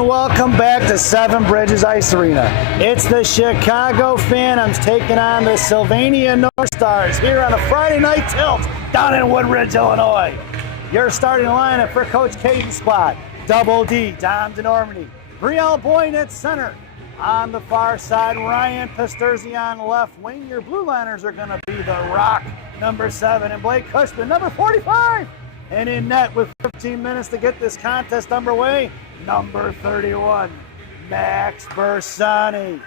And welcome back to Seven Bridges Ice Arena. It's the Chicago Phantoms taking on the Sylvania North Stars here on a Friday night tilt down in Woodridge, Illinois. Your starting lineup for Coach Caden's squad: Double D, Dom DeNormandy, Brielle Boyne at center. On the far side, Ryan Pasturzi on the left wing. Your blue liners are going to be the Rock, number 7, and Blake Cushman, number 45. And in net with 15 minutes to get this contest underway, number 31, Max Bersani.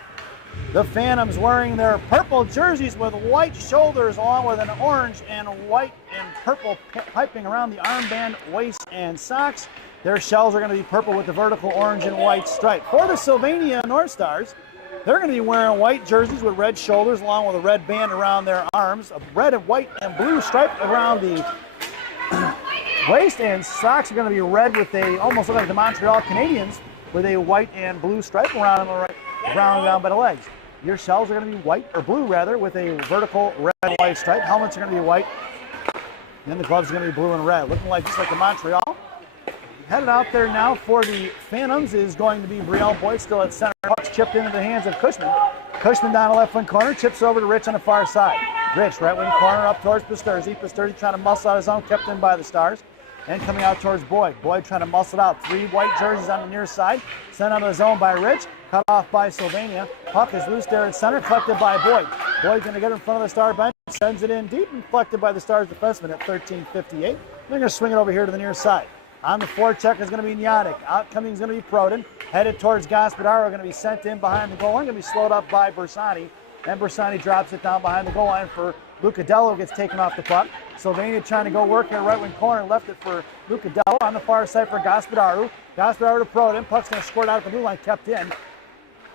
The Phantoms wearing their purple jerseys with white shoulders along with an orange and white and purple piping around the armband, waist, and socks. Their shells are going to be purple with the vertical orange and white stripe. For the Sylvania North Stars, they're going to be wearing white jerseys with red shoulders along with a red band around their arms, a red and white and blue stripe around the waist, and socks are going to be red with a, almost look like the Montreal Canadiens, with a white and blue stripe around them, round down by the legs. Your shells are going to be white, or blue rather, with a vertical red and white stripe. Helmets are going to be white, and then the gloves are going to be blue and red, looking like just like the Montreal. Headed out there now for the Phantoms is going to be Brielle Boyne, still at center. Puck's chipped into the hands of Cushman. Cushman down the left wing corner, chips over to Rich on the far side. Rich, right wing corner, up towards Pasturzi. Pasturzi trying to muscle out his own, kept in by the Stars. And coming out towards Boyd. Boyd trying to muscle it out. 3 white jerseys on the near side. Sent out of the zone by Rich. Cut off by Sylvania. Puck is loose there at center. Collected by Boyd. Boyd's going to get in front of the Star bench. Sends it in deep and collected by the Stars defenseman at 13:58. They're going to swing it over here to the near side. On the forecheck is going to be Nyanek. Outcoming is going to be Proden. Headed towards Gaspadaro. Going to be sent in behind the goal line. Going to be slowed up by Bersani. And Bersani drops it down behind the goal line for Lucadello, gets taken off the puck. Sylvania trying to go work in the right wing corner, left it for Lucadello. On the far side for Gaspadaro. Gaspadaro to Proden. Puck's going to squirt out at the blue line, kept in.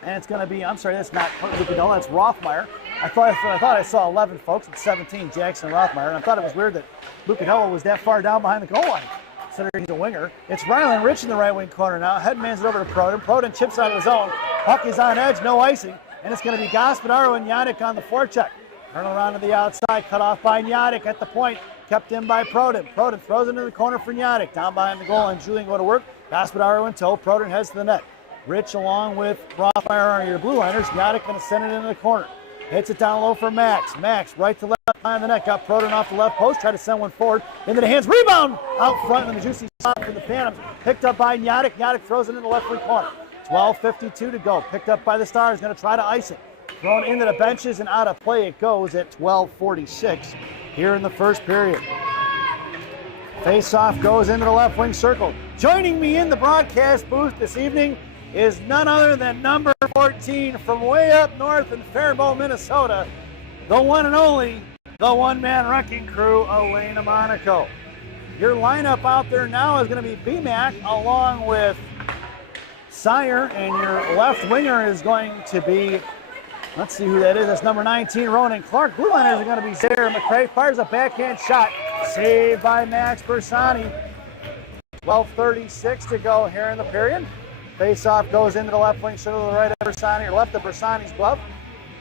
And it's going to be, I'm sorry, that's not Lucadello, that's Rothmeyer. I thought I saw 11, folks. It's 17, Jackson Rothmeyer. And I thought it was weird that Lucadello was that far down behind the goal line, considering he's a winger. It's Rylan Rich in the right wing corner now. Headmans it over to Proden. Proden chips out of his own. Puck is on edge, no icing. And it's going to be Gaspadaro and Nyanek on the forecheck. Turn around to the outside, cut off by Nyanek at the point, kept in by Proden. Proden throws it into the corner for Nyanek. Down behind the goal, and Julian go to work. Gaspadaro in tow. Proden heads to the net. Rich along with Rothmeyer on your blue liners. Nyanek going to send it into the corner. Hits it down low for Max. Max right to left behind the net. Got Proden off the left post. Tried to send one forward. Into the hands. Rebound out front in the juicy spot for the Phantoms. Picked up by Nyanek. Nyanek throws it in the left wing corner. 12:52 to go. Picked up by the Stars. Going to try to ice it. Thrown into the benches and out of play it goes at 12:46 here in the first period. Face-off goes into the left wing circle. Joining me in the broadcast booth this evening is none other than number 14 from way up north in Faribault, Minnesota, the one and only, the one-man wrecking crew, Elena Monaco. Your lineup out there now is going to be BMAC along with Sire, and your left winger is going to be, let's see who that is. That's number 19, Ronan Clark. Blue liners are going to be Zaire McCray. Fires a backhand shot. Saved by Max Bersani. 12:36 to go here in the period. Face-off goes into the left wing circle to the right of Bersani, or left of Bersani's glove.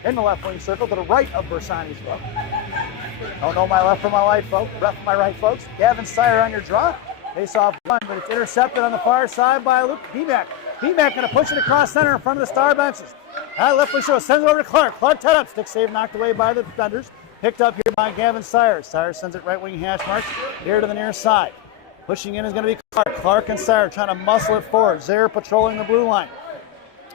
In the left wing circle to the right of Bersani's glove. Don't know my left from my right, folks. Left from my right, folks. Gavin Sire on your draw. Face-off one, but it's intercepted on the far side by Luke BMAC. BMAC going to push it across center in front of the Star benches. Left wing show sends it over to Clark. Clark tied up. Stick save knocked away by the defenders. Picked up here by Gavin Sire. Sire sends it right wing hash marks here to the near side. Pushing in is going to be Clark. Clark and Sire trying to muscle it forward. Zaire patrolling the blue line.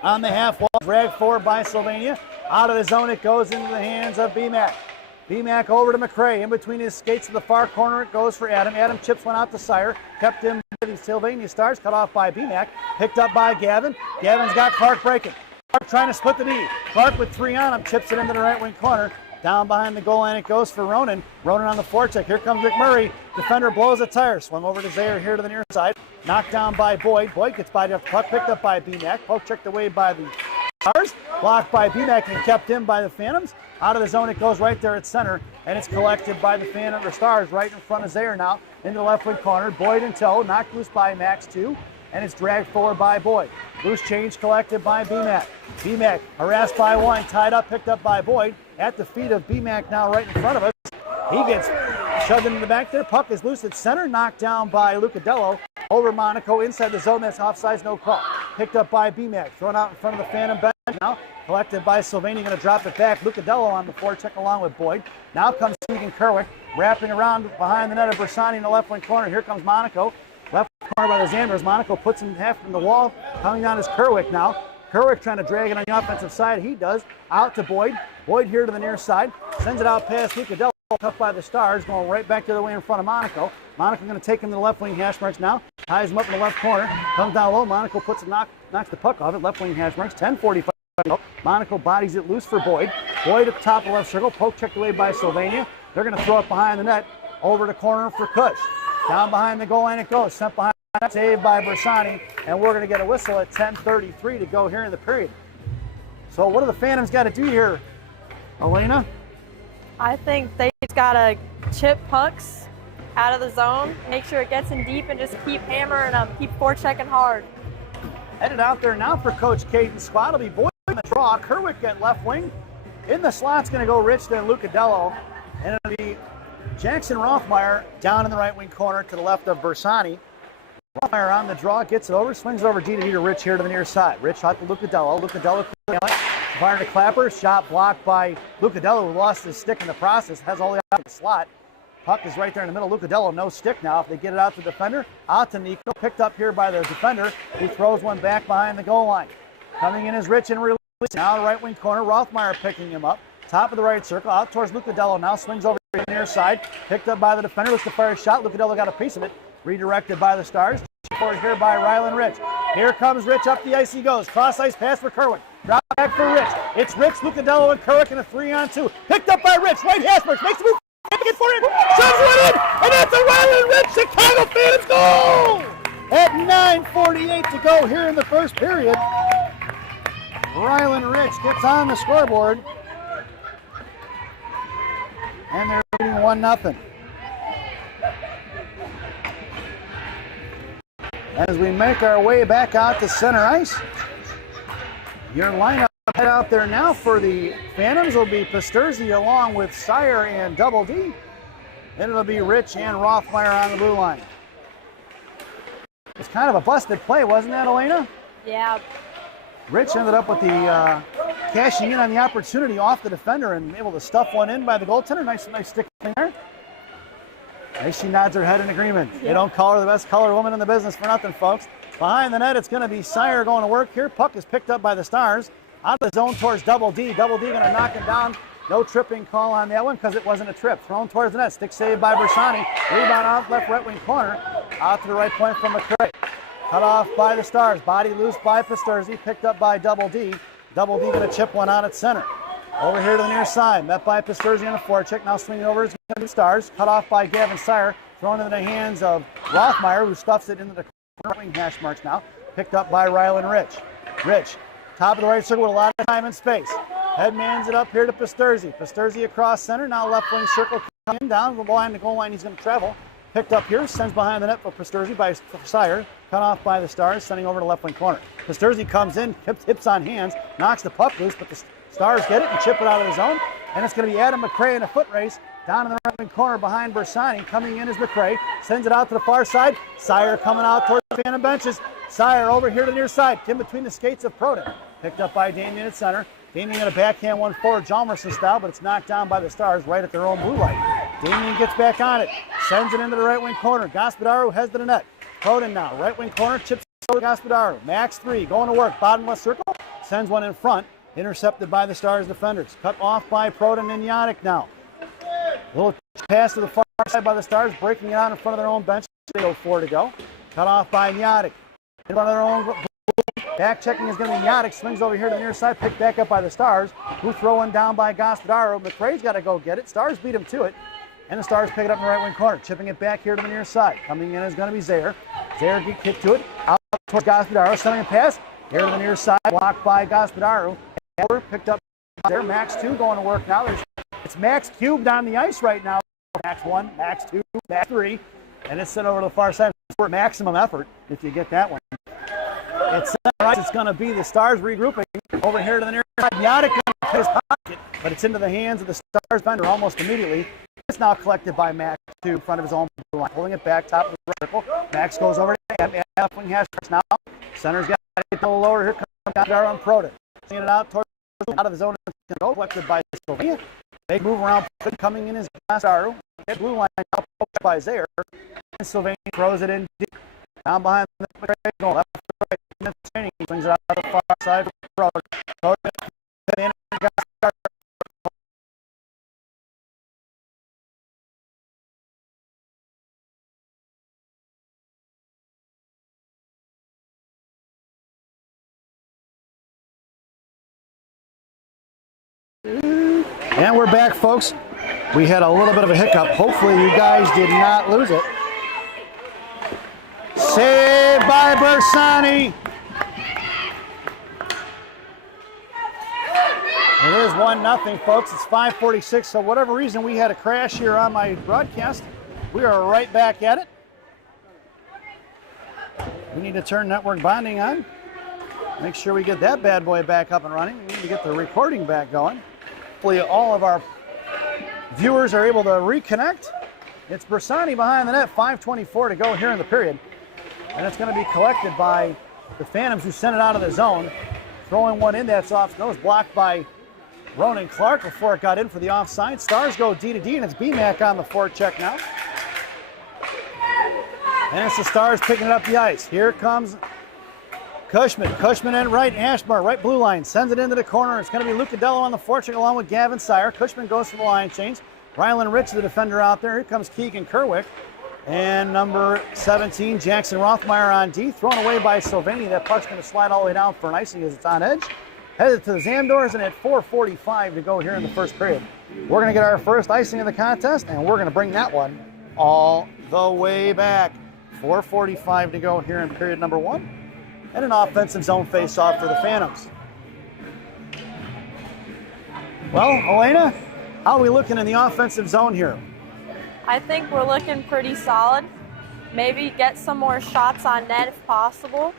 On the half wall, dragged forward by Sylvania. Out of the zone it goes into the hands of BMAC. BMAC over to McCray. In between his skates to the far corner it goes for Adam. Adam chips one out to Sire. Kept in by the Sylvania Stars. Cut off by BMAC. Picked up by Gavin. Gavin's got Clark breaking. Clark trying to split the knee. Clark with 3 on him. Chips it into the right wing corner. Down behind the goal line it goes for Ronan. Ronan on the forecheck. Here comes Rick Murray. Defender blows a tire. Swung over to Zaire here to the near side. Knocked down by Boyd. Boyd gets by the puck. Picked up by BMAC. Poke checked away by the Stars. Blocked by BMAC and kept in by the Phantoms. Out of the zone it goes right there at center. And it's collected by the Phantom, or Stars right in front of Zaire now. Into the left wing corner. Boyd in tow. Knocked loose by Max 2. And it's dragged forward by Boyd. Loose change collected by BMAC. BMAC harassed by one, tied up, picked up by Boyd. At the feet of BMAC now right in front of us. He gets shoved into the back there. Puck is loose at center, knocked down by Lucadello. Over Monaco inside the zone. That's offsides, no call. picked up by B-Mac, thrown out in front of the Phantom bench now, collected by Sylvania, going to drop it back. Lucadello on the forecheck along with Boyd. Now comes Keegan Kerwick, wrapping around behind the net of Bersani in the left wing corner. Here comes Monaco, left corner by the Zanders. Monaco puts him half from the wall, coming down is Kerwick now. Kerwick trying to drag it on the offensive side. He does. Out to Boyd. Boyd here to the near side. Sends it out past Lucadello. Tough by the Stars, going right back the other way in front of Monaco. Monaco going to take him to the left wing hash marks now. Ties him up in the left corner. Comes down low. Monaco puts it, knocks the puck off it. Left wing hash marks. 10:45. Monaco bodies it loose for Boyd. Boyd at the top of the left circle. Poke checked away by Sylvania. They're going to throw it behind the net. Over the corner for Kush. Down behind the goal line it goes. Sent behind the net. Saved by Bersani. And we're going to get a whistle at 10:33 to go here in the period. So what do the Phantoms got to do here, Elena? I think they just got to chip pucks out of the zone, make sure it gets in deep, and just keep hammering them, keep forechecking hard. Headed out there now for Coach Caden's squad. It'll be Boyd in the draw. Kerwick at left wing. In the slot's going to go Rich, then Lucadello. And it'll be Jackson Rothmeyer down in the right wing corner to the left of Bersani. Rothmeyer on the draw, gets it over, swings it over D to Rich here to the near side. Rich out to Lucadello. Lucadello fired to Clapper. Shot blocked by Lucadello, who lost his stick in the process. Has all the way out of the slot. Puck is right there in the middle. Lucadello, no stick now. If they get it out to the defender, out to Nico. Picked up here by the defender, who throws one back behind the goal line. Coming in is Rich and release. Now the right wing corner. Rothmeyer picking him up. Top of the right circle. Out towards Lucadello now. Swings over to the near side. Picked up by the defender. Looks to fire a shot. Lucadello got a piece of it. Redirected by the Stars. Forward here by Rylan Rich. Here comes Rich. Up the ice he goes. Cross ice pass for Kerwin. Drop back for Rich. It's Rich, Lucadello, and Kerwick in a 3-on-2. Picked up by Rich. Right Hasbrook. Makes the move. It for it. Shoves one in. And that's a Rylan Rich Chicago Phantoms goal! At 9:48 to go here in the first period. Rylan Rich gets on the scoreboard. And they're leading 1-0. As we make our way back out to center ice, your lineup head out there now for the Phantoms will be Pasterzi along with Sire and Double D. Then it'll be Rich and Rothmeyer on the blue line. It's kind of a busted play, wasn't that, Elena? Yeah. Rich ended up with the cashing in on the opportunity off the defender and able to stuff one in by the goaltender. Nice stick in there. Nice, she nods her head in agreement. Yeah. They don't call her the best color woman in the business for nothing, folks. Behind the net, it's going to be Sire going to work here. Puck is picked up by the Stars. Out of the zone towards Double D. Double D going to knock him down. No tripping call on that one because it wasn't a trip. Thrown towards the net. Stick saved by Bersani. Rebound out left right wing corner. Out to the right point from McCray. Cut off by the Stars. Body loose by Pasterzi. Picked up by Double D. Double D going to chip one out at center. Over here to the near side. Met by Pasterzi on the forecheck. Now swinging over is the Stars. Cut off by Gavin Sire. Thrown into the hands of Rothmeyer, who stuffs it into the corner wing hash marks now. Picked up by Rylan Rich. Rich, top of the right circle with a lot of time and space. Headmans it up here to Pasterzi. Pasterzi across center. Now left wing circle coming down. Behind the goal line, he's going to travel. Picked up here. Sends behind the net for Pasterzi by Sire. Cut off by the Stars. Sending over to left wing corner. Pasterzi comes in. Hips on hands. Knocks the puck loose, but the Stars get it and chip it out of the zone. And it's going to be Adam McCray in a foot race. Down in the right wing corner behind Bersani. Coming in is McCray. Sends it out to the far side. Sire coming out towards the Phantom benches. Sire over here to the near side. In between the skates of Proden. Picked up by Damien at center. Damien got a backhand one forward, Jalmerson style, but it's knocked down by the Stars right at their own blue line. Damien gets back on it. Sends it into the right wing corner. Gospodaru heads to the net. Proden now. Right wing corner. Chips over Gospodaru. Max 3 going to work. Bottom left circle. Sends one in front. Intercepted by the Stars defenders. Cut off by Proden and Yannick now. Little pass to the far side by the Stars, breaking it out in front of their own bench. 3:04 to go. Cut off by Yannick. In front of their own. Back checking is going to be Yannick. Swings over here to the near side. Picked back up by the Stars. Who throw one down by Gospodaro. McRae's got to go get it. Stars beat him to it. And the Stars pick it up in the right wing corner. Chipping it back here to the near side. Coming in is going to be Zaire. Zaire get kicked to it. Out towards Gospodaro. Sending a pass. Here to the near side. Blocked by Gospodaro. Picked up there. Max 2 going to work now. It's Max cubed on the ice right now. Max 1, Max 2, Max 3. And it's sent over to the far side for maximum effort if you get that one. It's going to be the Stars regrouping over here to the near side. Yannick in his pocket, but it's into the hands of the Stars vendor almost immediately. It's now collected by Max to front of his own blue line, pulling it back, top of the circle. Max goes over to left wing hash now. Center's got it a little lower. Here comes Gar on Proden. Seeing it out towards out of his own control, collected by Sylvania. Big move around, coming in his Gastaru. Hit blue line out by Zaire. And Sylvania throws it in deep. Down behind the goal, left to right. Training brings it out to the far side for Proden. And we're back, folks. We had a little bit of a hiccup. Hopefully you guys did not lose it. Saved by Bersani. It is 1-0, folks. It's 5:46. So whatever reason we had a crash here on my broadcast, we are right back at it. We need to turn network bonding on. Make sure we get that bad boy back up and running. We need to get the recording back going. Hopefully all of our viewers are able to reconnect. It's Bersani behind the net, 5:24 to go here in the period. And it's going to be collected by the Phantoms, who sent it out of the zone. Throwing one in that's off. That was blocked by Ronan Clark before it got in for the offside. Stars go D to D, and it's BMAC on the forecheck now. And it's the Stars picking it up the ice. Here comes Cushman. Cushman in right, Ashmar, right blue line, sends it into the corner. It's going to be Lucadello on the forecheck along with Gavin Sire. Cushman goes for the line change. Rylan Rich, the defender out there. Here comes Keegan Kerwick. And number 17, Jackson Rothmeyer on D. Thrown away by Sylvania. That puck's going to slide all the way down for an icing as it's on edge. Headed to the Zamdors, and at 4:45 to go here in the first period. We're going to get our first icing of the contest, and we're going to bring that one all the way back. 4:45 to go here in period number one. And an offensive zone face-off for the Phantoms. Well, Elena, how are we looking in the offensive zone here? I think we're looking pretty solid. Maybe get some more shots on net if possible.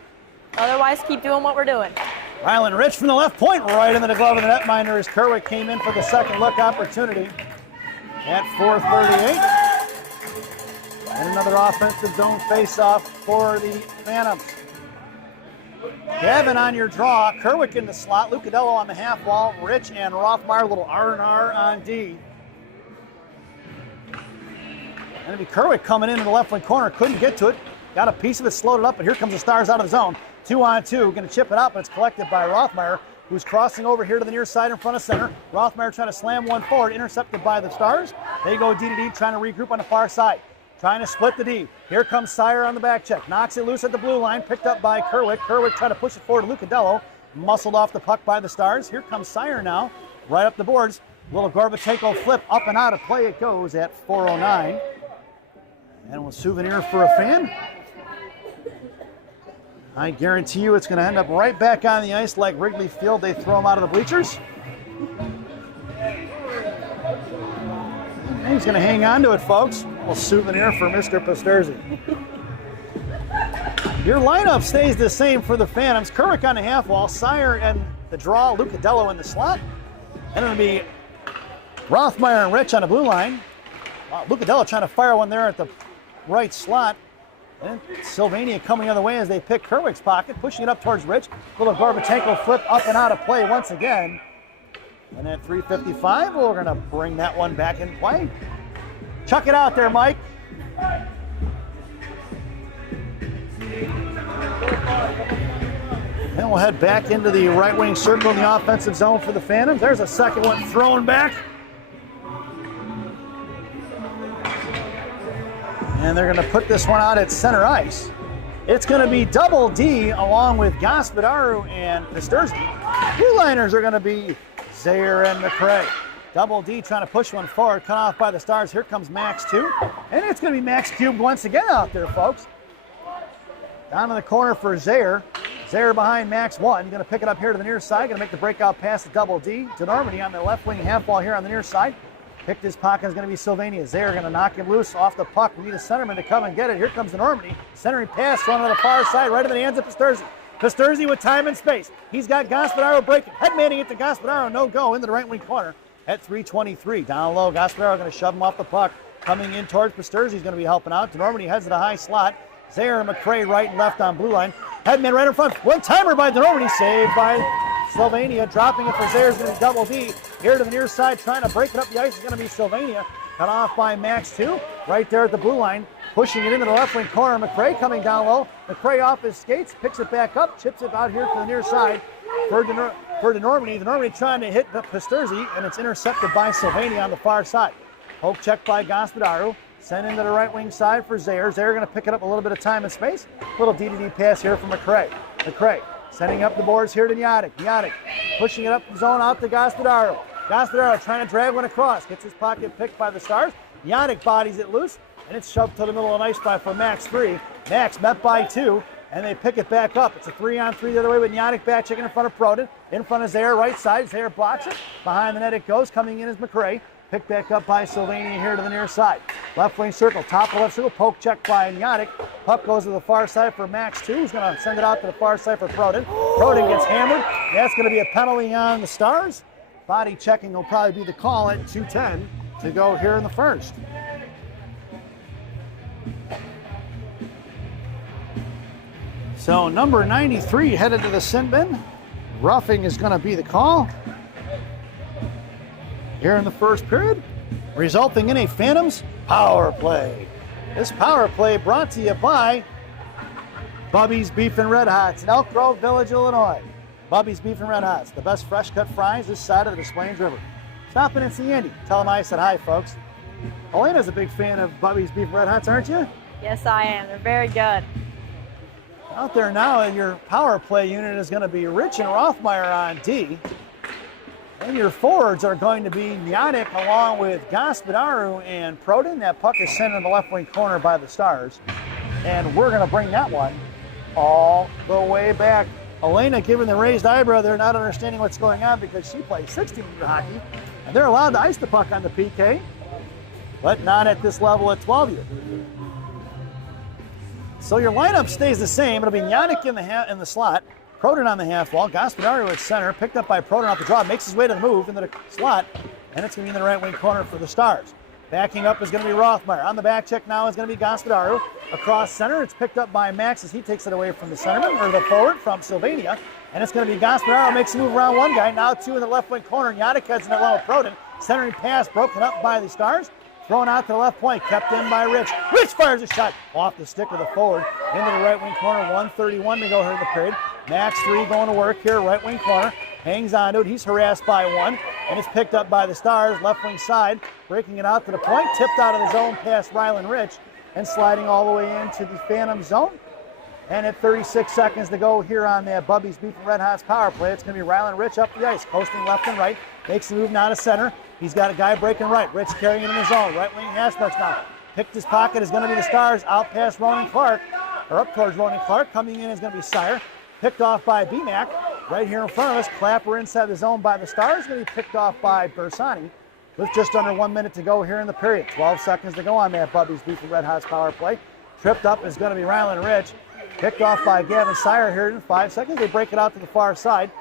Otherwise, keep doing what we're doing. Rylan Rich from the left point, right into the glove of the netminder as Kerwick came in for the second look opportunity at 4:38. And another offensive zone face-off for the Phantoms. Gavin on your draw, Kerwick in the slot, Lucadello on the half wall, Rich and Rothmeyer, little R&R on D. And it'll be Kerwick coming into the left wing corner, couldn't get to it, got a piece of it, slowed it up, and here comes the Stars out of the zone. 2-on-2, going to chip it out, but it's collected by Rothmeyer, who's crossing over here to the near side in front of center. Rothmeyer trying to slam one forward, intercepted by the Stars. They go D to D, trying to regroup on the far side. Trying to split the D. Here comes Sire on the back check. Knocks it loose at the blue line. Picked up by Kerwick. Kerwick trying to push it forward to Lucadello. Muscled off the puck by the Stars. Here comes Sire now. Right up the boards. Little Gorbatenko flip. Up and out of play it goes at 4:09. And a souvenir for a fan. I guarantee you it's going to end up right back on the ice like Wrigley Field. They throw him out of the bleachers. And he's going to hang on to it, folks. A little souvenir for Mr. Pasterzi. Your lineup stays the same for the Phantoms. Kerwick on the half wall, Sire and the draw, Lucadello in the slot. And it'll be Rothmeyer and Rich on the blue line. Lucadello trying to fire one there at the right slot. And Sylvania coming the other way as they pick Kerwick's pocket, pushing it up towards Rich. Little Gorbatenko flip up and out of play once again. And at 3:55, we're going to bring that one back in play. Chuck it out there, Mike. And we'll head back into the right wing circle in the offensive zone for the Phantoms. There's a second one thrown back. And they're going to put this one out at center ice. It's going to be double D along with Gospodaru and Pasterzi. Blue liners are going to be Zaire and McCray. Double D trying to push one forward, cut off by the Stars. Here comes Max 2. And it's going to be Max cubed once again out there, folks. Down in the corner for Zaire. Zaire behind Max 1. Going to pick it up here to the near side. Going to make the breakout pass to double D. To Normandy on the left wing half wall here on the near side. Picked his pocket is going to be Sylvania. Zaire going to knock him loose off the puck. We need a centerman to come and get it. Here comes the Normandy. Centering pass running to the far side right into the hands of Pasterzi. Pasterzi with time and space. He's got Gospodaro breaking. Headmanning it to Gospodaro. No go into the right wing corner. at 3:23. Down low, Gaspararo going to shove him off the puck. Coming in towards Pasturzi's going to be helping out. DeNormandie heads to the high slot. Zaire and McCray right and left on blue line. Headman right in front. One-timer by DeNormandie, saved by Sylvania. Dropping it for Zaire's going to be double D. Here to the near side, trying to break it up the ice is going to be Sylvania. Cut off by Max 2, right there at the blue line. Pushing it into the left wing corner. McCray coming down low. McCray off his skates, picks it back up, chips it out here to the near side for DeNormandie. DeNormandie trying to hit the Pasturzi, and it's intercepted by Sylvania on the far side. Poke check by Gaspararo. Sent into the right wing side for Zaire. Zaire going to pick it up a little bit of time and space. Little D-to-D pass here from McCray. McCray sending up the boards here to Niatic. Niatic pushing it up the zone out to Gaspararo. Gaspararo trying to drag one across. Gets his pocket picked by the Stars. Niatic bodies it loose, and it's shoved to the middle of the ice spot for Max 3. Max met by 2, and they pick it back up. It's a 3-on-3 the other way with Niatic back checking in front of Proden. In front of Zaire, right side. Zaire blocks it. Behind the net it goes. Coming in is McCray. Picked back up by Sylvania here to the near side. Left wing circle, top of left circle, poke check by Niatic. Puck goes to the far side for Max 2, who's going to send it out to the far side for Proden. Proden gets hammered. That's going to be a penalty on the Stars. Body checking will probably be the call at 2:10 to go here in the first. So number 93 headed to the sin bin. Roughing is going to be the call here in the first period, resulting in a Phantoms power play. This power play brought to you by Bubby's Beef and Red Hots in Elk Grove Village, Illinois. Bubby's Beef and Red Hots, the best fresh cut fries this side of the Des Plaines River. Stop in and see Andy. Tell him I said hi, folks. Elena's a big fan of Bubby's Beef and Red Hots, aren't you? Yes, I am. They're very good. Out there now, your power play unit is going to be Rich and Rothmeyer on D. And your forwards are going to be Niatic along with Gaspararo and Proden. That puck is sent in the left wing corner by the Stars. And we're going to bring that one all the way back. Elena giving the raised eyebrow there, not understanding what's going on because she plays 16-year hockey. And they're allowed to ice the puck on the PK, but not at this level at 12-year. So your lineup stays the same. It'll be Niatic in the slot. Proden on the half wall, Gaspararo at center, picked up by Proden off the draw, makes his way to the move into the slot, and it's going to be in the right wing corner for the Stars. Backing up is going to be Rothmeyer. On the back check now is going to be Gaspararo. Across center, it's picked up by Max as he takes it away from the centerman, or the forward from Sylvania, and it's going to be Gaspararo, makes a move around one guy, now 2 in the left wing corner. Niatic heads in the along with Proden. Centering pass broken up by the Stars. Thrown out to the left point, kept in by Rich. Rich fires a shot off the stick of the forward into the right wing corner. 1:31 to go here in the period. Max 3 going to work here, right wing corner. Hangs on to it. He's harassed by 1, and it's picked up by the Stars, left wing side. Breaking it out to the point, tipped out of the zone past Rylan Rich, and sliding all the way into the Phantom zone. And at 36 seconds to go here on that Bubby's Beef and Red Hots power play, it's going to be Rylan Rich up the ice, coasting left and right. Makes the move now to center. He's got a guy breaking right. Rich carrying it in the zone. Right wing hash marks now. Picked his pocket is going to be the Stars. Out past Ronan Clark, or up towards Ronan Clark. Coming in is going to be Sire. Picked off by BMAC. Right here in front of us. Clapper inside the zone by the Stars. Going to be picked off by Bersani with just under 1 minute to go here in the period. 12 seconds to go on that Bubby's Beef and Red Hots power play. Tripped up is going to be Rylan Rich. Picked off by Gavin Sire here in 5 seconds. They break it out to the far side.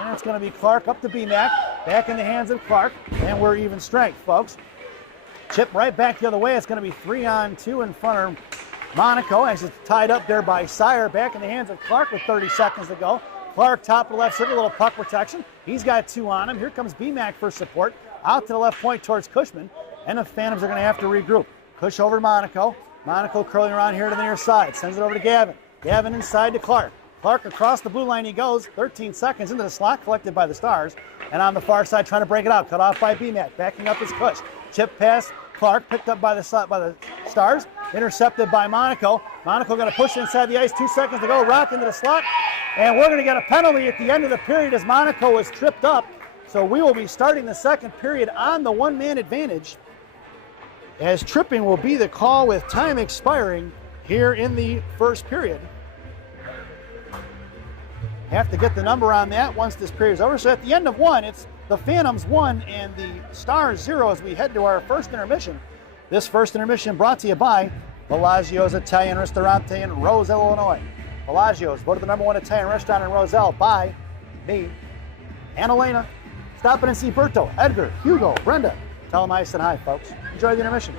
And it's going to be Clark up to BMAC. Back in the hands of Clark. And we're even strength, folks. Chip right back the other way. It's going to be 3-on-2 in front of Monaco. As it's tied up there by Sire. Back in the hands of Clark with 30 seconds to go. Clark top of the left circle, a little puck protection. He's got 2 on him. Here comes BMAC for support. Out to the left point towards Cushman. And the Phantoms are going to have to regroup. Push over to Monaco. Monaco curling around here to the near side. Sends it over to Gavin. Gavin inside to Clark. Clark across the blue line he goes. 13 seconds into the slot collected by the Stars. And on the far side trying to break it out. Cut off by BMAC. Backing up is Cush. Chip pass. Clark picked up by the Stars. Intercepted by Monaco. Monaco going to push inside the ice. 2 seconds to go. Rock into the slot. And we're going to get a penalty at the end of the period as Monaco was tripped up. So we will be starting the second period on the one-man advantage, as tripping will be the call with time expiring here in the first period. Have to get the number on that once this period is over. So at the end of 1, it's the Phantoms 1 and the Stars 0 as we head to our first intermission. This first intermission brought to you by Bellagio's Italian Ristorante in Roselle, Illinois. Bellagio's, voted the #1 Italian restaurant in Roselle by me and Elena. Stop in and see Berto, Edgar, Hugo, Brenda. Tell them I said hi, folks. Enjoy the intermission.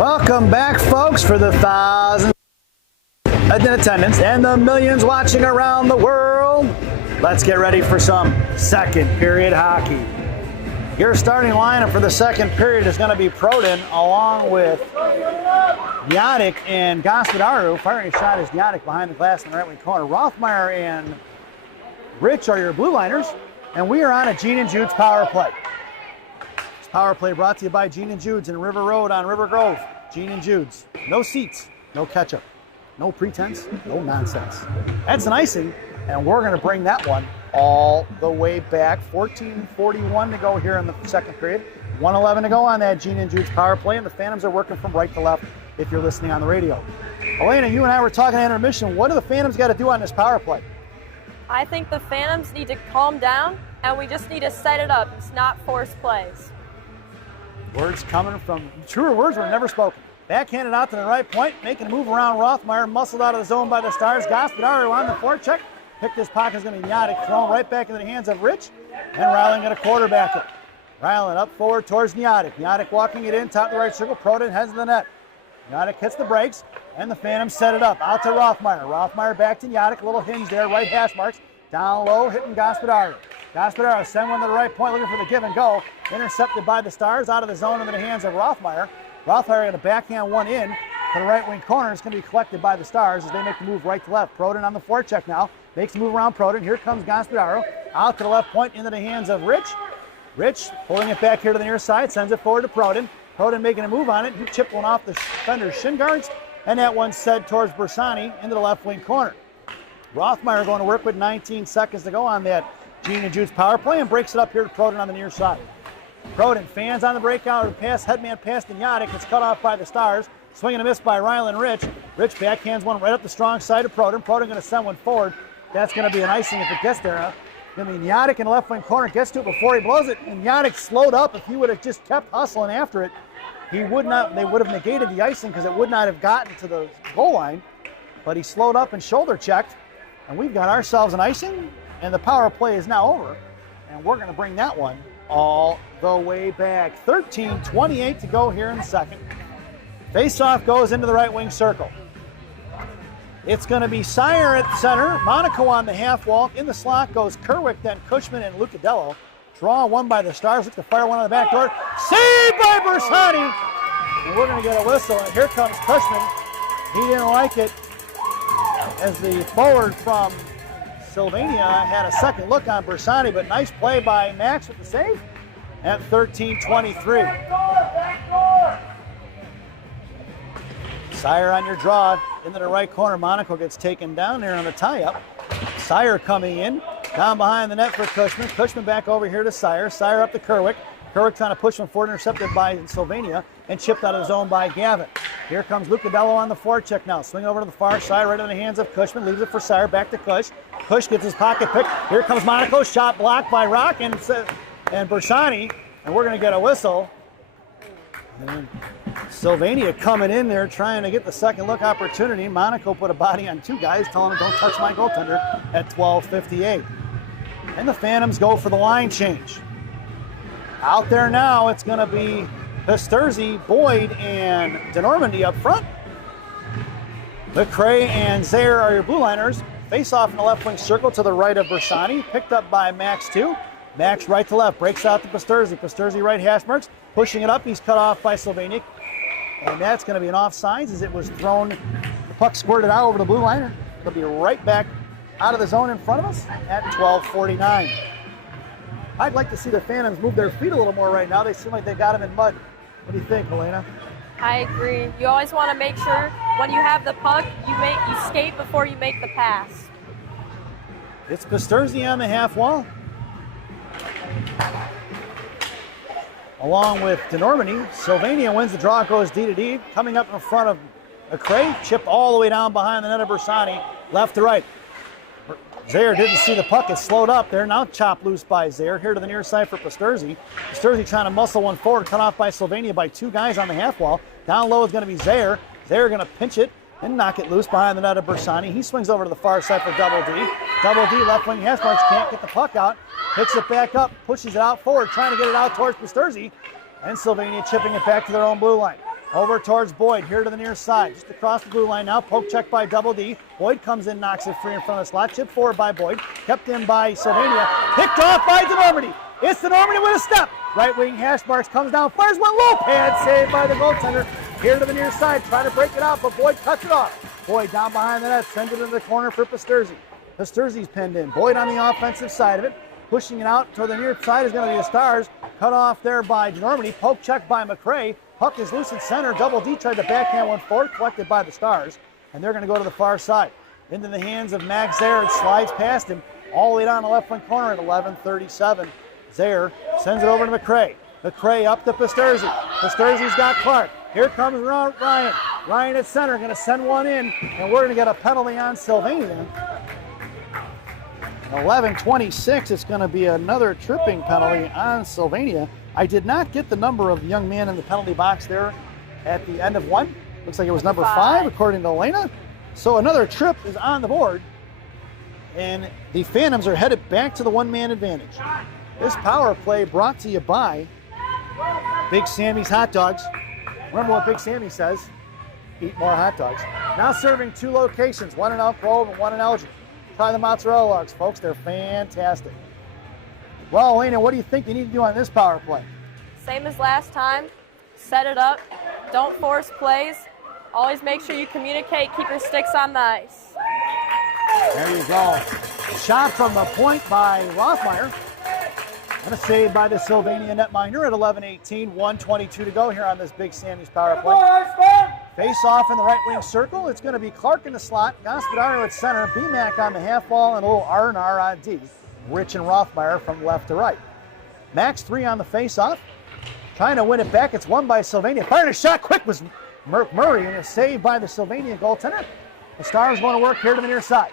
Welcome back, folks, for the thousands in attendance and the millions watching around the world. Let's get ready for some second period hockey. Your starting lineup for the second period is going to be Proden along with Yadic and Gospodaru. Firing a shot is Yadic behind the glass in the right wing corner. Rothmeyer and Rich are your blue liners, and we are on a Gene and Jude's power play. This power play brought to you by Gene and Jude's in River Road on River Grove. Gene and Jude's. No seats, no ketchup, no pretense, no nonsense. That's an icing, and we're going to bring that one all the way back. 14:41 to go here in the second period. 1:11 to go on that Gene and Jude's power play, and the Phantoms are working from right to left if you're listening on the radio. Elena, you and I were talking at intermission. What do the Phantoms got to do on this power play? I think the Phantoms need to calm down, and we just need to set it up. It's not force plays. Words coming from, truer words were never spoken. Backhanded out to the right point, making a move around Rothmeyer, muscled out of the zone by the Stars. Gospodaru on the forecheck. Picked his pocket, is going to be Yadic, thrown right back into the hands of Rich, and Ryland got a quarterback it. Ryland up forward towards Yadic. Yadic walking it in, top of the right circle, Proden heads to the net. Yadic hits the brakes, and the Phantoms set it up. Out to Rothmeyer. Rothmeyer back to Yadic, a little hinge there, right hash marks. Down low, hitting Gospodaru. Gospodaru send one to the right point, looking for the give and go. Intercepted by the Stars, out of the zone into the hands of Rothmeyer. Rothmeyer going to backhand one in to the right wing corner. It's going to be collected by the Stars as they make the move right to left. Proden on the forecheck now. Makes the move around Proden. Here comes Gospodaru. Out to the left point into the hands of Rich. Rich pulling it back here to the near side. Sends it forward to Proden. Proden making a move on it. He chipped one off the defender's shin guards. And that one set towards Bersani into the left wing corner. Rothmeyer going to work with 19 seconds to go on that Gene and Jude's power play and breaks it up here to Proden on the near side. Proden fans on the breakout, pass, headman pass to Yadic. It's cut off by the Stars. Swing and a miss by Ryland Rich. Rich backhands one right up the strong side of Proden. Proden going to send one forward. That's going to be an icing if it gets there. I mean, Yadic in the left wing corner gets to it before he blows it. And Yadic slowed up. If he would have just kept hustling after it, he would not. They would have negated the icing because it would not have gotten to the goal line. But he slowed up and shoulder checked. And we've got ourselves an icing. And the power play is now over. And we're going to bring that one all the way back. 13:28 to go here in the second. Face-off goes into the right wing circle. It's going to be Sire at center. Monaco on the half wall. In the slot goes Kerwick, then Cushman and Lucadello. Draw one by the Stars. Look to fire one on the back door. Saved by Bersani. And we're going to get a whistle. And here comes Cushman. He didn't like it as the forward from Sylvania had a second look on Bersani, but nice play by Max with the save at 13:23. Sire on your draw into the right corner. Monaco gets taken down there on the tie-up. Sire coming in, down behind the net for Cushman. Cushman back over here to Sire. Sire up to Kerwick. Kerwick trying to push one forward, intercepted by Sylvania, and chipped out of the zone by Gavin. Here comes Lucadello on the forecheck now. Swing over to the far side, right in the hands of Cushman. Leaves it for Sire, back to Cush. Cush gets his pocket pick. Here comes Monaco, shot blocked by Rock and Bersani, and we're going to get a whistle. And Sylvania coming in there trying to get the second look opportunity. Monaco put a body on two guys, telling him don't touch my goaltender at 12:58. And the Phantoms go for the line change. Out there now, it's going to be Pisturzi, Boyd, and DeNormandy up front. McCray and Zaire are your blue liners. Face off in the left wing circle to the right of Bersani. Picked up by Max 2. Max right to left, breaks out to Pasturzi. Pasturzi right hash marks, pushing it up. He's cut off by Sylvania. And that's going to be an offsides as it was thrown. The puck squirted out over the blue line. It'll be right back out of the zone in front of us at 12:49. I'd like to see the Phantoms move their feet a little more right now. They seem like they got them in mud. What do you think, Elena? I agree. You always want to make sure when you have the puck, you skate before you make the pass. It's Pasturzi on the half wall. Along with DeNormany, Sylvania wins the draw, goes D to D, coming up in front of McCray, chipped all the way down behind the net of Bersani, left to right. Zaire didn't see the puck, it slowed up there, now chopped loose by Zaire, here to the near side for Pasturzi. Pasturzi trying to muscle one forward, cut off by Sylvania by two guys on the half wall. Down low is going to be Zaire. Zaire going to pinch it and knock it loose behind the net of Bersani. He swings over to the far side for Double D. Double D, left wing hash marks, can't get the puck out. Picks it back up, pushes it out forward, trying to get it out towards Pasturzi. And Sylvania chipping it back to their own blue line. Over towards Boyd, here to the near side, just across the blue line now. Poke check by Double D. Boyd comes in, knocks it free in front of the slot. Chip forward by Boyd, kept in by Sylvania. Picked off by DeNormany. It's DeNormany with a step. Right wing hash marks, comes down, fires one low pad, saved by the goaltender. Here to the near side, trying to break it out, but Boyd cuts it off. Boyd down behind the net, sends it into the corner for Pasturzi. Pasturzi's pinned in. Boyd on the offensive side of it. Pushing it out to the near side is going to be the Stars. Cut off there by DeNormany. Poke check by McCray. Puck is loose in center. Double D tried to backhand one forward, collected by the Stars. And they're going to go to the far side. Into the hands of Max Zaire. It slides past him all the way down the left wing corner at 11:37. Zaire sends it over to McCray. McCray up to Pasturzi. Pasturzi's got Clark. Here comes Ryan. Ryan at center, going to send one in, and we're going to get a penalty on Sylvania. 11:26, it's going to be another tripping penalty on Sylvania. I did not get the number of the young man in the penalty box there at the end of one. Looks like it was number 5, according to Elena. So another trip is on the board, and the Phantoms are headed back to the one-man advantage. This power play brought to you by Big Sammy's Hot Dogs. Remember what Big Sammy says, eat more hot dogs. Now serving 2 locations, one in Elk Grove and one in Elgin. Try the mozzarella logs, folks. They're fantastic. Well, Elena, what do you think you need to do on this power play? Same as last time. Set it up. Don't force plays. Always make sure you communicate. Keep your sticks on the ice. There you go. Shot from the point by Rothmeyer. And a save by the Sylvania netminder at 11:18, 1:22 to go here on this Big Sammy's power play. Face off in the right wing circle. It's going to be Clark in the slot, Gaspadaro at center, BMAC on the half wall, and a little R&R on D. Rich and Rothmeyer from left to right. Max 3 on the face off. Trying to win it back. It's won by Sylvania. Firing a shot quick was Murray, and a save by the Sylvania goaltender. The Stars going to work here to the near side.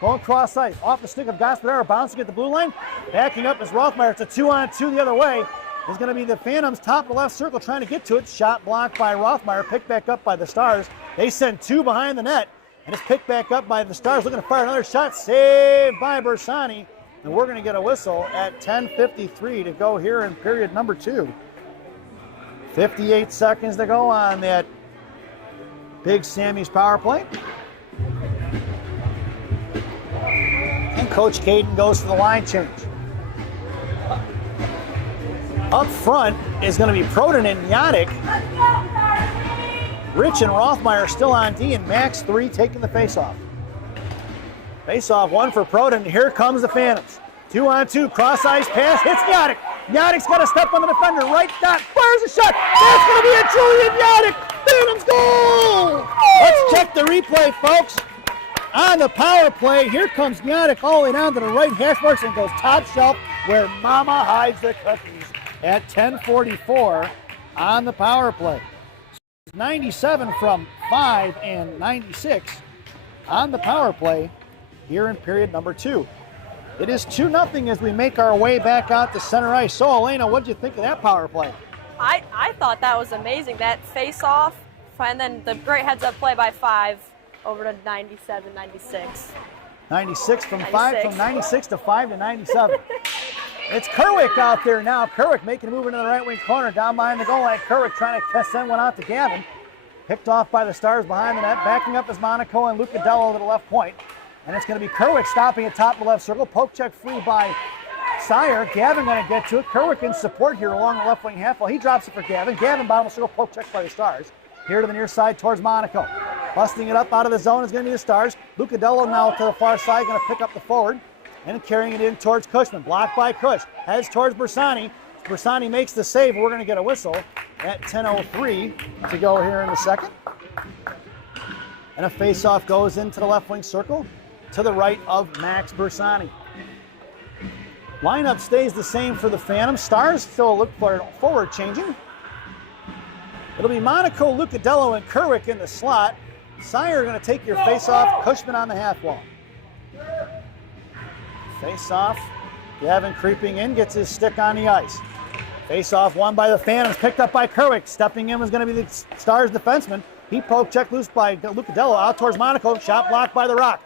Going cross ice, off the stick of Gaspadaro, bouncing at the blue line. Backing up is Rothmeyer. It's a 2-on-2 the other way. There's going to be the Phantoms top of the left circle trying to get to it. Shot blocked by Rothmeyer, picked back up by the Stars. They send 2 behind the net, and it's picked back up by the Stars. Looking to fire another shot, saved by Bersani. And we're going to get a whistle at 10:53 to go here in period number 2. 58 seconds to go on that Big Sammy's power play. And Coach Caden goes for the line change. Up front is going to be Proden and Yadik. Rich and Rothmeyer still on D, and Max 3 taking the face-off. Face-off 1 for Proden. Here comes the Phantoms. 2-on-2, cross-ice pass, hits Yadik. Yadik's got to step on the defender. Right dot, fires a shot. That's going to be a Julian Yadik. Phantoms goal! Let's check the replay, folks. On the power play, here comes Yadik all the way down to the right hash marks and goes top shelf where Mama hides the cookies at 10:44 on the power play. 97 from 5 and 96 on the power play here in period number 2. It is 2-0 as we make our way back out to center ice. So, Elena, what did you think of that power play? I thought that was amazing. That face-off, and then the great heads-up play by 5 over to 97, 96. 96 from 5, from 96 to 5 to 97. It's Kerwick out there now. Kerwick making a move into the right wing corner, down behind the goal line. Kerwick trying to send one out to Gavin. Picked off by the Stars behind the net. Backing up is Monaco and Lucadello to the left point. And it's going to be Kerwick stopping at top of the left circle. Poke check free by Sire, Gavin going to get to it. Kerwick in support here along the left wing half wall. He drops it for Gavin. Gavin, bottom of the circle, poke check by the Stars. Here to the near side towards Monaco. Busting it up out of the zone is going to be the Stars. Lucadello now to the far side, going to pick up the forward and carrying it in towards Cushman. Blocked by Cush. Heads towards Bersani. Bersani makes the save. We're going to get a whistle at 10:03 to go here in the second. And a face-off goes into the left wing circle to the right of Max Bersani. Lineup stays the same for the Phantoms. Stars still look for forward changing. It'll be Monaco, Lucadello, and Kerwick in the slot. Sire going to take your face-off. Cushman on the half wall. Face-off. Gavin creeping in, gets his stick on the ice. Face-off won by the Phantoms, picked up by Kerwick. Stepping in was going to be the Stars defenseman. He poked check loose by Lucadello out towards Monaco. Shot blocked by the Rock.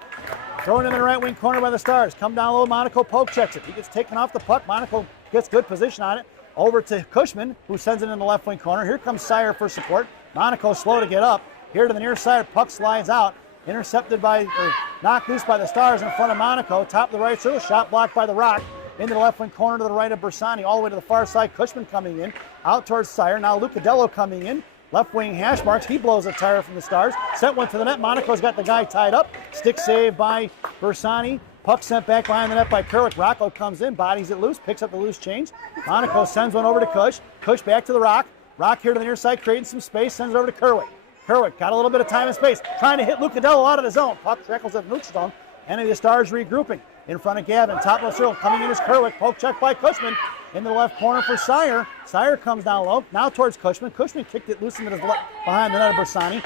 Thrown in the right wing corner by the Stars. Come down low, Monaco poke checks it. He gets taken off the puck. Monaco gets good position on it. Over to Cushman, who sends it in the left wing corner. Here comes Sire for support. Monaco slow to get up. Here to the near side, puck slides out. Intercepted by, or knocked loose by the Stars in front of Monaco. Top of the right circle, shot blocked by the Rock. Into the left wing corner to the right of Bersani. All the way to the far side, Cushman coming in. Out towards Sire. Now Lucadello coming in. Left wing hash marks. He blows a tire from the Stars. Sent one to the net. Monaco's got the guy tied up. Stick save by Bersani. Puck sent back behind the net by Kerwick. Rocco comes in, bodies it loose, picks up the loose change. Monaco sends one over to Cush. Cush back to the Rock. Rock here to the near side, creating some space, sends it over to Kerwick. Kerwick got a little bit of time and space, trying to hit Lucadello out of the zone. Puck trickles at neutral zone, and the Stars regrouping. In front of Gavin, top of the circle, coming in is Kerwick. Poke check by Cushman. In the left corner for Sire. Sire comes down low, now towards Cushman. Cushman kicked it loose into the behind the net of Bersani.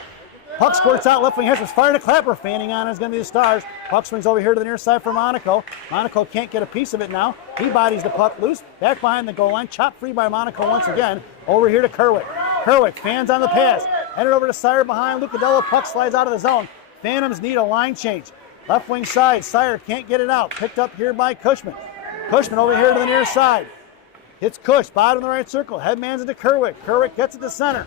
Puck squirts out, left wing hash was fired a clapper. Fanning on is going to be the Stars. Puck swings over here to the near side for Monaco. Monaco can't get a piece of it now. He bodies the puck loose, back behind the goal line. Chopped free by Monaco once again. Over here to Kerwick. Kerwick, fans on the pass. Headed over to Sire behind. Lucadello, puck slides out of the zone. Phantoms need a line change. Left wing side, Sire can't get it out. Picked up here by Cushman. Cushman over here to the near side. Hits Cush, bottom of the right circle. Headmans into Kerwick. Kerwick gets it to center.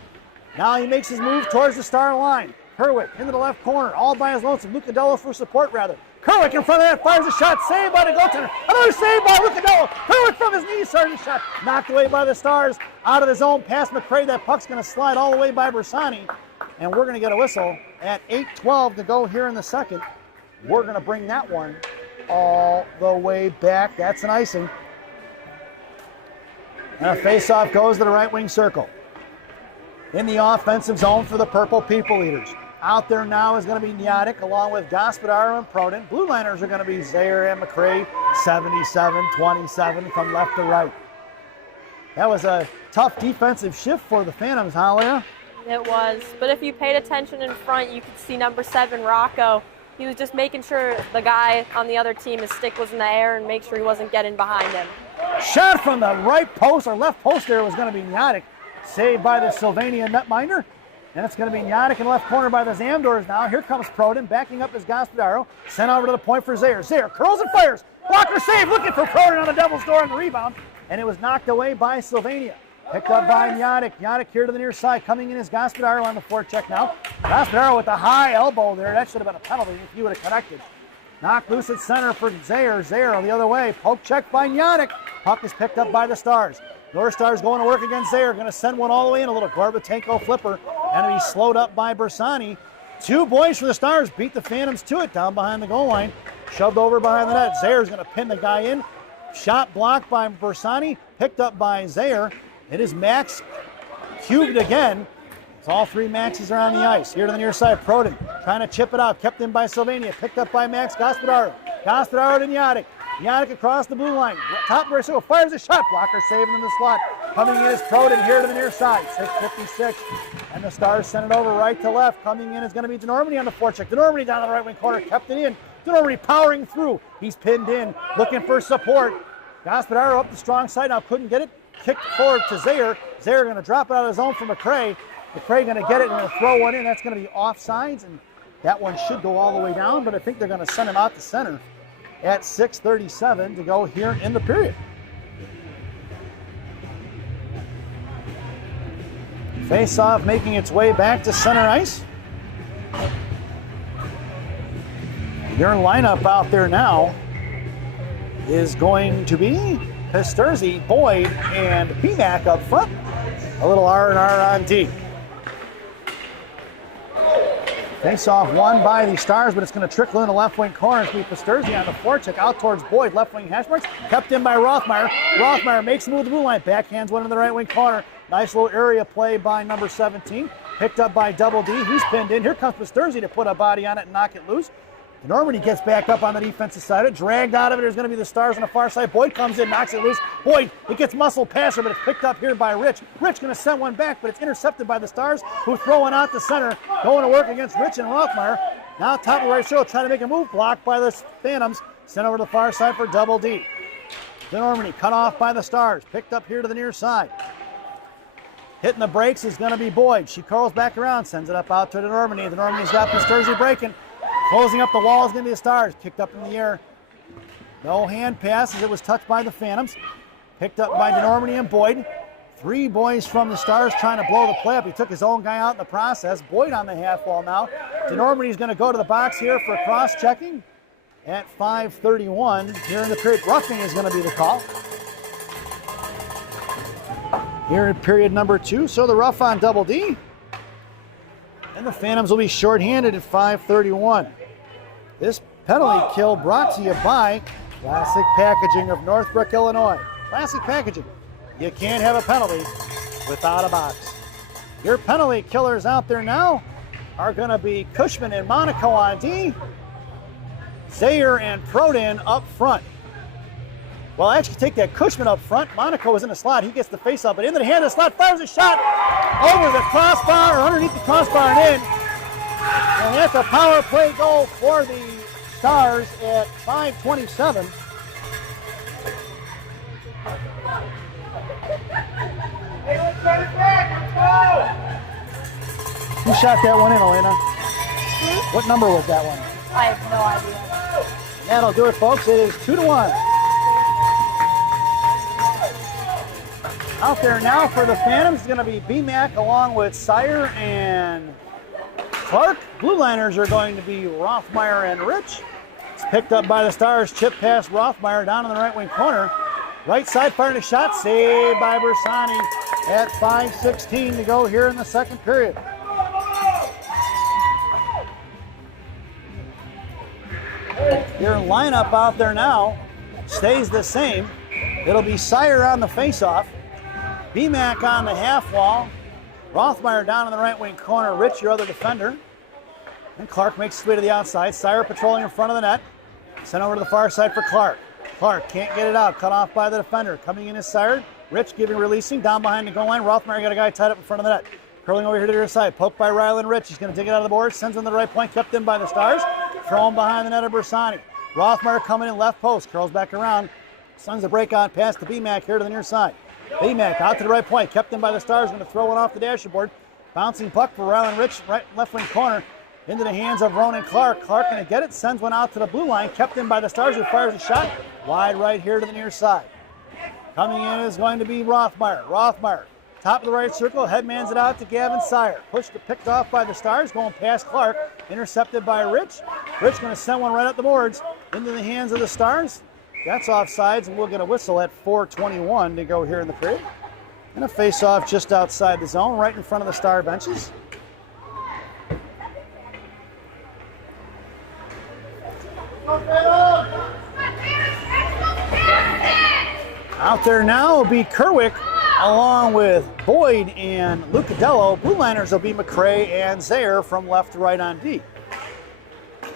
Now he makes his move towards the Star line. Kerwick into the left corner, all by his lonesome. Lucadello for support, rather. Kerwick in front of that, fires a shot, saved by the goaltender. Another save by Lucadello. Kerwick from his knee, starting the shot. Knocked away by the Stars, out of the zone, past McCray. That puck's going to slide all the way by Bersani. And we're going to get a whistle at 8:12 to go here in the second. We're going to bring that one all the way back. That's an icing. And a face-off goes to the right wing circle. In the offensive zone for the Purple People Eaters. Out there now is going to be Nyadik along with Gospodaro and Proden. Blue liners are going to be Zaire and McCray, 77-27 from left to right. That was a tough defensive shift for the Phantoms, huh, Leah? It was, but if you paid attention in front, you could see number 7, Rocco. He was just making sure the guy on the other team, his stick was in the air and make sure he wasn't getting behind him. Shot from the right post, or left post there was going to be Nyadik. Saved by the Sylvania netminder. And it's going to be Nyadik in the left corner by the Zamdors now. Here comes Proden, backing up his Gospodaro. Sent over to the point for Zaire. Zaire curls and fires. Blocker save, looking for Proden on the Devil's door on the rebound. And it was knocked away by Sylvania. Picked up by Nyadik. Nyadik here to the near side. Coming in is Gospodaro on the forecheck now. Gospodaro with the high elbow there. That should have been a penalty if he would have connected. Knocked loose at center for Zaire. Zaire the other way. Poke check by Nyadik. Puck is picked up by the Stars. North Stars going to work against Zaire. Going to send one all the way in. A little Gorbatenko flipper. And to be slowed up by Bersani. 2 boys for the Stars beat the Phantoms to it down behind the goal line. Shoved over behind the net. Zaire's going to pin the guy in. Shot blocked by Bersani. Picked up by Zaire. It is Max cubed again. As all 3 Maxes are on the ice. Here to the near side, Proden trying to chip it out. Kept in by Sylvania. Picked up by Max Gospodaro. Gospodaro to Nyadik. Nyadik across the blue line. Top right circle, fires a shot. Blocker saving in the slot. Coming in is Proden here to the near side. 6:56. And the Stars send it over right to left. Coming in is going to be DeNormany on the forecheck. DeNormany down on the right wing corner. Kept it in. DeNormany powering through. He's pinned in. Looking for support. Gospodaro up the strong side. Now couldn't get it. Kicked forward to Zaire. Zaire going to drop it out of the zone for McCray. McCray going to get it and going to throw one in. That's going to be offsides. And that one should go all the way down. But I think they're going to send him out to center at 6:37 to go here in the period. Face-off making its way back to center ice. Your lineup out there now is going to be Pisturzi, Boyd, and BMAC up front. A little R&R on D. Face-off won by the Stars, but it's going to trickle in the left wing corner. It's going to be Pisturzi on the forecheck, out towards Boyd, left wing hash marks, kept in by Rothmeyer. Rothmeyer makes the move to the blue line, backhands one in the right wing corner. Nice little area play by number 17, picked up by Double D. He's pinned in. Here comes Pisturzi to put a body on it and knock it loose. Normandy gets back up on the defensive side. Dragged out of it. There's going to be the Stars on the far side. Boyd comes in, knocks it loose. Boyd, it gets muscle past her, but it's picked up here by Rich. Rich going to send one back, but it's intercepted by the Stars, who throw one out the center, going to work against Rich and Rothmeyer. Now top of the right circle, trying to make a move, blocked by the Phantoms. Sent over to the far side for Double D. The Normandy cut off by the Stars, picked up here to the near side. Hitting the brakes is going to be Boyd. She curls back around, sends it up out to the Normandy. The Normandy's got Pisturzi breaking. Closing up the wall is going to be the Stars. Kicked up in the air. No hand pass as it was touched by the Phantoms. Picked up by DeNormany and Boyd. Three boys from the Stars trying to blow the play up. He took his own guy out in the process. Boyd on the half wall now. DeNormany's going to go to the box here for cross-checking at 5:31. Here in the period, roughing is going to be the call. Here in period number 2. So the rough on Double D. And the Phantoms will be shorthanded at 5:31. This penalty kill brought to you by Classic Packaging of Northbrook, Illinois. Classic Packaging. You can't have a penalty without a box. Your penalty killers out there now are going to be Cushman and Monaco on D. Zayer and Prodin up front. Well, actually take that Cushman up front. Monaco is in the slot. He gets the face up, but into the hand of the slot, fires a shot over the crossbar, or underneath the crossbar and in. And that's a power play goal for the Stars at 5:27. Who shot that one in, Elena? What number was that one? I have no idea. That'll do it, folks. It is 2-1. Out there now for the Phantoms is going to be BMAC along with Sire and Clark. Blue Liners are going to be Rothmeyer and Rich. It's picked up by the Stars. Chip past Rothmeyer down in the right wing corner. Right side firing a shot. Saved by Bersani at 5:16 to go here in the second period. Your lineup out there now stays the same. It'll be Sire on the faceoff. BMAC on the half wall. Rothmeyer down in the right wing corner. Rich, your other defender. And Clark makes his way to the outside. Sire patrolling in front of the net. Sent over to the far side for Clark. Clark can't get it out. Cut off by the defender. Coming in is Sire. Rich releasing down behind the goal line. Rothmeyer got a guy tied up in front of the net. Curling over here to the other side. Poked by Ryland Rich. He's going to dig it out of the board. Sends him to the right point. Kept in by the Stars. Thrown behind the net of Bersani. Rothmeyer coming in left post. Curls back around. Sends a break on pass to BMAC here to the near side. BMAC out to the right point. Kept in by the Stars. Going to throw one off the dashboard. Bouncing puck for Ryland Rich. Right left wing corner. Into the hands of Ronan Clark. Clark going to get it. Sends one out to the blue line. Kept in by the Stars, who fires a shot. Wide right here to the near side. Coming in is going to be Rothmeyer. Rothmeyer. Top of the right circle. Headmans it out to Gavin Sire. Picked off by the Stars. Going past Clark. Intercepted by Rich. Rich going to send one right up the boards. Into the hands of the Stars. That's offsides, and we'll get a whistle at 4:21 to go here in the period. And a face-off just outside the zone, right in front of the Star benches. Out there now will be Kerwick along with Boyd and Lucadello. Blue Liners will be McCray and Zayer from left to right on D.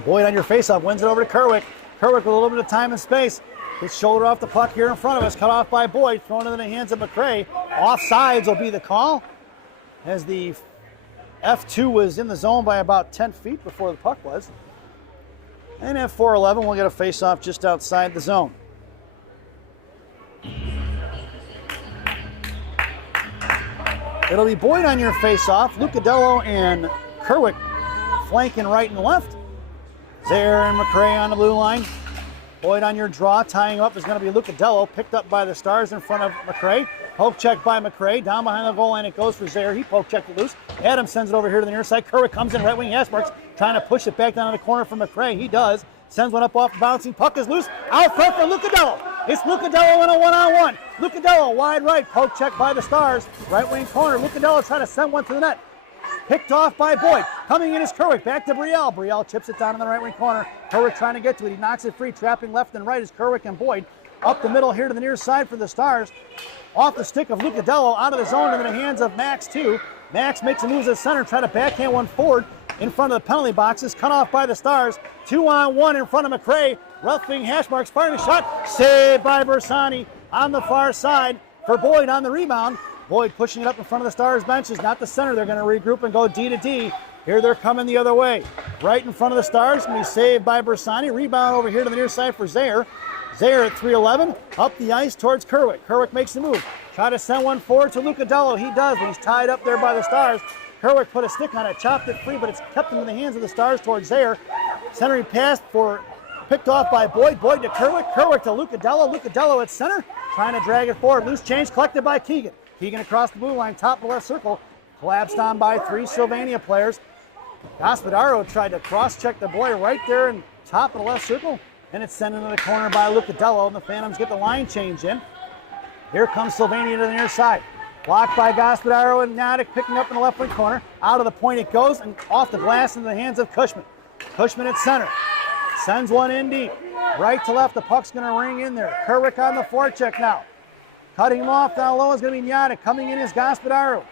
Boyd on your face-off wins it over to Kerwick. Kerwick with a little bit of time and space. His shoulder off the puck here in front of us. Cut off by Boyd. Thrown into the hands of McCray. Offsides will be the call, as the F2 was in the zone by about 10 feet before the puck was. And at 4:11, we'll get a face-off just outside the zone. It'll be Boyd on your face-off. Lucadello and Kerwick flanking right and left. Zayer and McCray on the blue line. Boyd on your draw. Tying up is going to be Lucadello. Picked up by the Stars in front of McCray. Poke check by McCray. Down behind the goal line it goes for Zayer. He poke checked it loose. Adams sends it over here to the near side. Kerwick comes in right wing hash marks. Trying to push it back down to the corner for McCray. He does. Sends one up off the bouncing. Puck is loose. Out front for Lucadello. It's Lucadello in a one-on-one. Lucadello wide right, poke check by the Stars. Right wing corner, Lucadello trying to send one to the net. Picked off by Boyd. Coming in is Kerwick, back to Brielle. Brielle chips it down in the right wing corner. Kerwick trying to get to it. He knocks it free, trapping left and right is Kerwick and Boyd. Up the middle here to the near side for the Stars. Off the stick of Lucadello, out of the zone into the hands of Max too. Max makes a move to the center, trying to backhand one forward in front of the penalty boxes. Cut off by the Stars. 2-on-1 in front of McRae. Left wing hash marks, firing a shot. Saved by Bersani on the far side for Boyd on the rebound. Boyd pushing it up in front of the Stars benches, not the center. They're going to regroup and go D to D. Here they're coming the other way. Right in front of the Stars, going to be saved by Bersani. Rebound over here to the near side for Zaire. Zaire at 3-11, up the ice towards Kerwick. Kerwick makes the move. Try to send one forward to Lucadello. He does, but he's tied up there by the Stars. Kerwick put a stick on it, chopped it free, but it's kept him in the hands of the Stars towards Zaire. Centering pass picked off by Boyd. Boyd to Kerwick. Kerwick to Lucadello. Lucadello at center, trying to drag it forward. Loose change collected by Keegan. Keegan across the blue line, top of the left circle. Collapsed on by 3 Sylvania players. Gaspadaro tried to cross-check the boy right there in top of the left circle. And it's sent into the corner by Lucadello, and the Phantoms get the line change in. Here comes Sylvania to the near side. Blocked by Gaspadaro and Nadic, picking up in the left wing corner. Out of the point it goes, and off the glass into the hands of Cushman. Cushman at center. Sends one in deep. Right to left, the puck's going to ring in there. Kerwick on the forecheck now. Cutting him off down low is going to be Nadic. Coming in is Gaspadaro.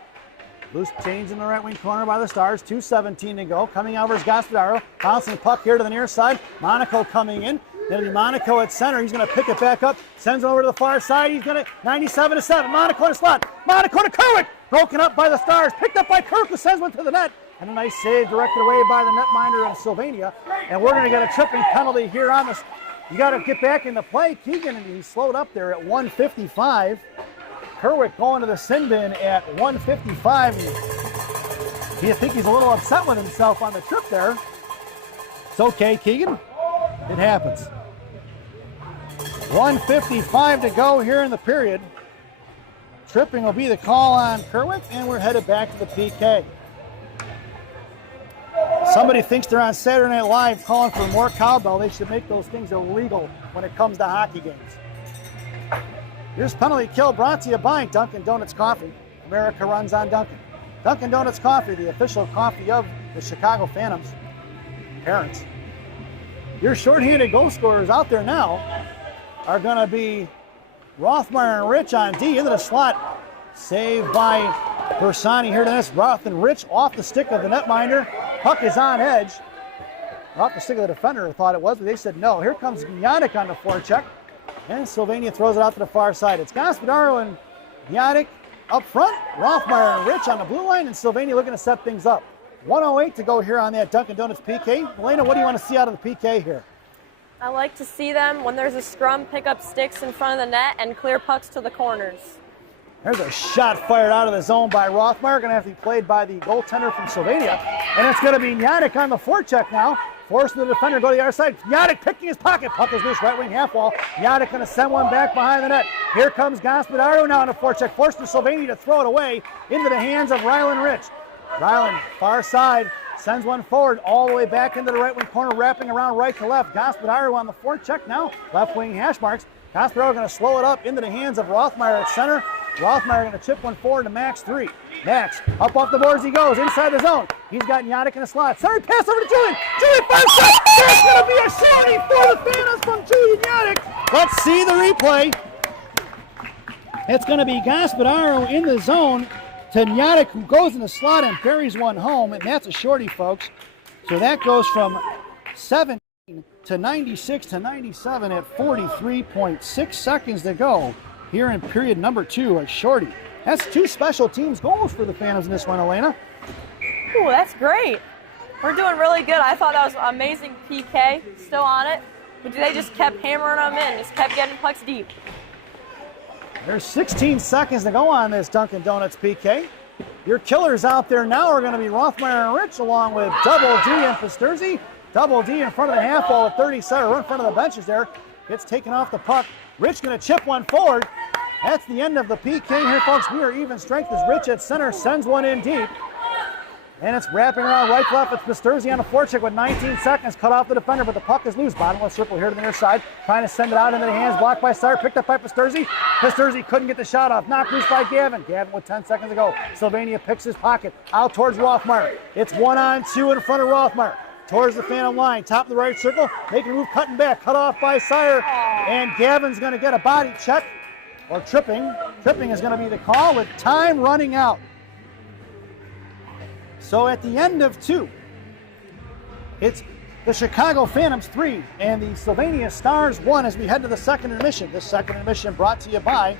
Loose change in the right wing corner by the Stars. 2:17 to go. Coming over is Gaspadaro. Bouncing puck here to the near side. Monaco coming in. It'll be Monaco at center. He's going to pick it back up. Sends it over to the far side. He's going to 97-7. Monaco to slot. Monaco to Kerwick. Broken up by the Stars. Picked up by Kirk, who sends one to the net. And a nice save directed away by the netminder of Sylvania. And we're going to get a tripping penalty here on this. You got to get back into play. Keegan, and he slowed up there at 1:55. Kerwick going to the sin bin at 1:55. I think he's a little upset with himself on the trip there. It's okay, Keegan. It happens. 1:55 to go here in the period. Tripping will be the call on Kerwick, and we're headed back to the PK. Somebody thinks they're on Saturday Night Live calling for more cowbell. They should make those things illegal when it comes to hockey games. Here's penalty kill brought to you by Dunkin' Donuts Coffee. America runs on Dunkin'. Dunkin' Donuts Coffee, the official coffee of the Chicago Phantoms. Parents. Your shorthanded goal scorers out there now are going to be Rothmeyer and Rich on D into the slot. Saved by Bersani here to this. Roth and Rich off the stick of the netminder. Puck is on edge. Off the stick of the defender, thought it was, but they said no. Here comes Yannick on the forecheck. And Sylvania throws it out to the far side. It's Gaspadaro and Yannick up front. Rothmeyer and Rich on the blue line, and Sylvania looking to set things up. 1:08 to go here on that Dunkin' Donuts PK. Elena, what do you want to see out of the PK here? I like to see them, when there's a scrum, pick up sticks in front of the net and clear pucks to the corners. There's a shot fired out of the zone by Rothmeyer. Going to have to be played by the goaltender from Sylvania. And it's going to be Yannick on the forecheck now. Forcing the defender to go to the other side. Yannick picking his pocket. Puck is loose, right wing half wall. Yannick going to send one back behind the net. Here comes Gaspadaro now on the forecheck. Forcing Sylvania to throw it away into the hands of Ryland Rich. Ryland, far side, sends one forward all the way back into the right wing corner, wrapping around right to left. Gaspadaro on the forecheck now. Left wing hash marks. Gaspadaro going to slow it up into the hands of Rothmeyer at center. Rothmeyer going to chip one forward to Max 3. Max, up off the boards he goes, inside the zone. He's got Yannick in a slot. Sorry, pass over to Julian. Julian fires shot. There's going to be a shorty for the Phantoms from Julian Yannick. Let's see the replay. It's going to be Gaspadaro in the zone to Yannick, who goes in the slot and buries one home, and that's a shorty, folks. So that goes from 17 to 96 to 97 at 43.6 seconds to go. Here in period number 2, a shorty. That's 2 special teams goals for the Phantoms in this one, Elena. Ooh, that's great. We're doing really good. I thought that was an amazing PK. Still on it. But they just kept hammering them in. Just kept getting pucks deep. There's 16 seconds to go on this Dunkin' Donuts PK. Your killers out there now are going to be Rothmeyer and Rich, along with Double D and Pasturzi. Double D in front of the half wall at 37, right in front of the benches there. Gets taken off the puck. Rich going to chip one forward. That's the end of the PK here, folks. We are even strength as Rich at center sends one in deep. And it's wrapping around right to left. It's Pisturzi on the forecheck with 19 seconds. Cut off the defender, but the puck is loose. Bottom left circle here to the near side. Trying to send it out into the hands. Blocked by Sire. Picked up by Pisturzi. Pisturzi couldn't get the shot off. Knocked loose by Gavin. Gavin with 10 seconds to go. Sylvania picks his pocket. Out towards Rothmeyer. It's 1-on-2 in front of Rothmeyer. Towards the Phantom line. Top of the right circle. Making a move, cutting back. Cut off by Sire. And Gavin's going to get a body check. Or tripping. Tripping is going to be the call with time running out. So at the end of 2, it's the Chicago Phantoms 3 and the Sylvania Stars 1 as we head to the second intermission. This second intermission brought to you by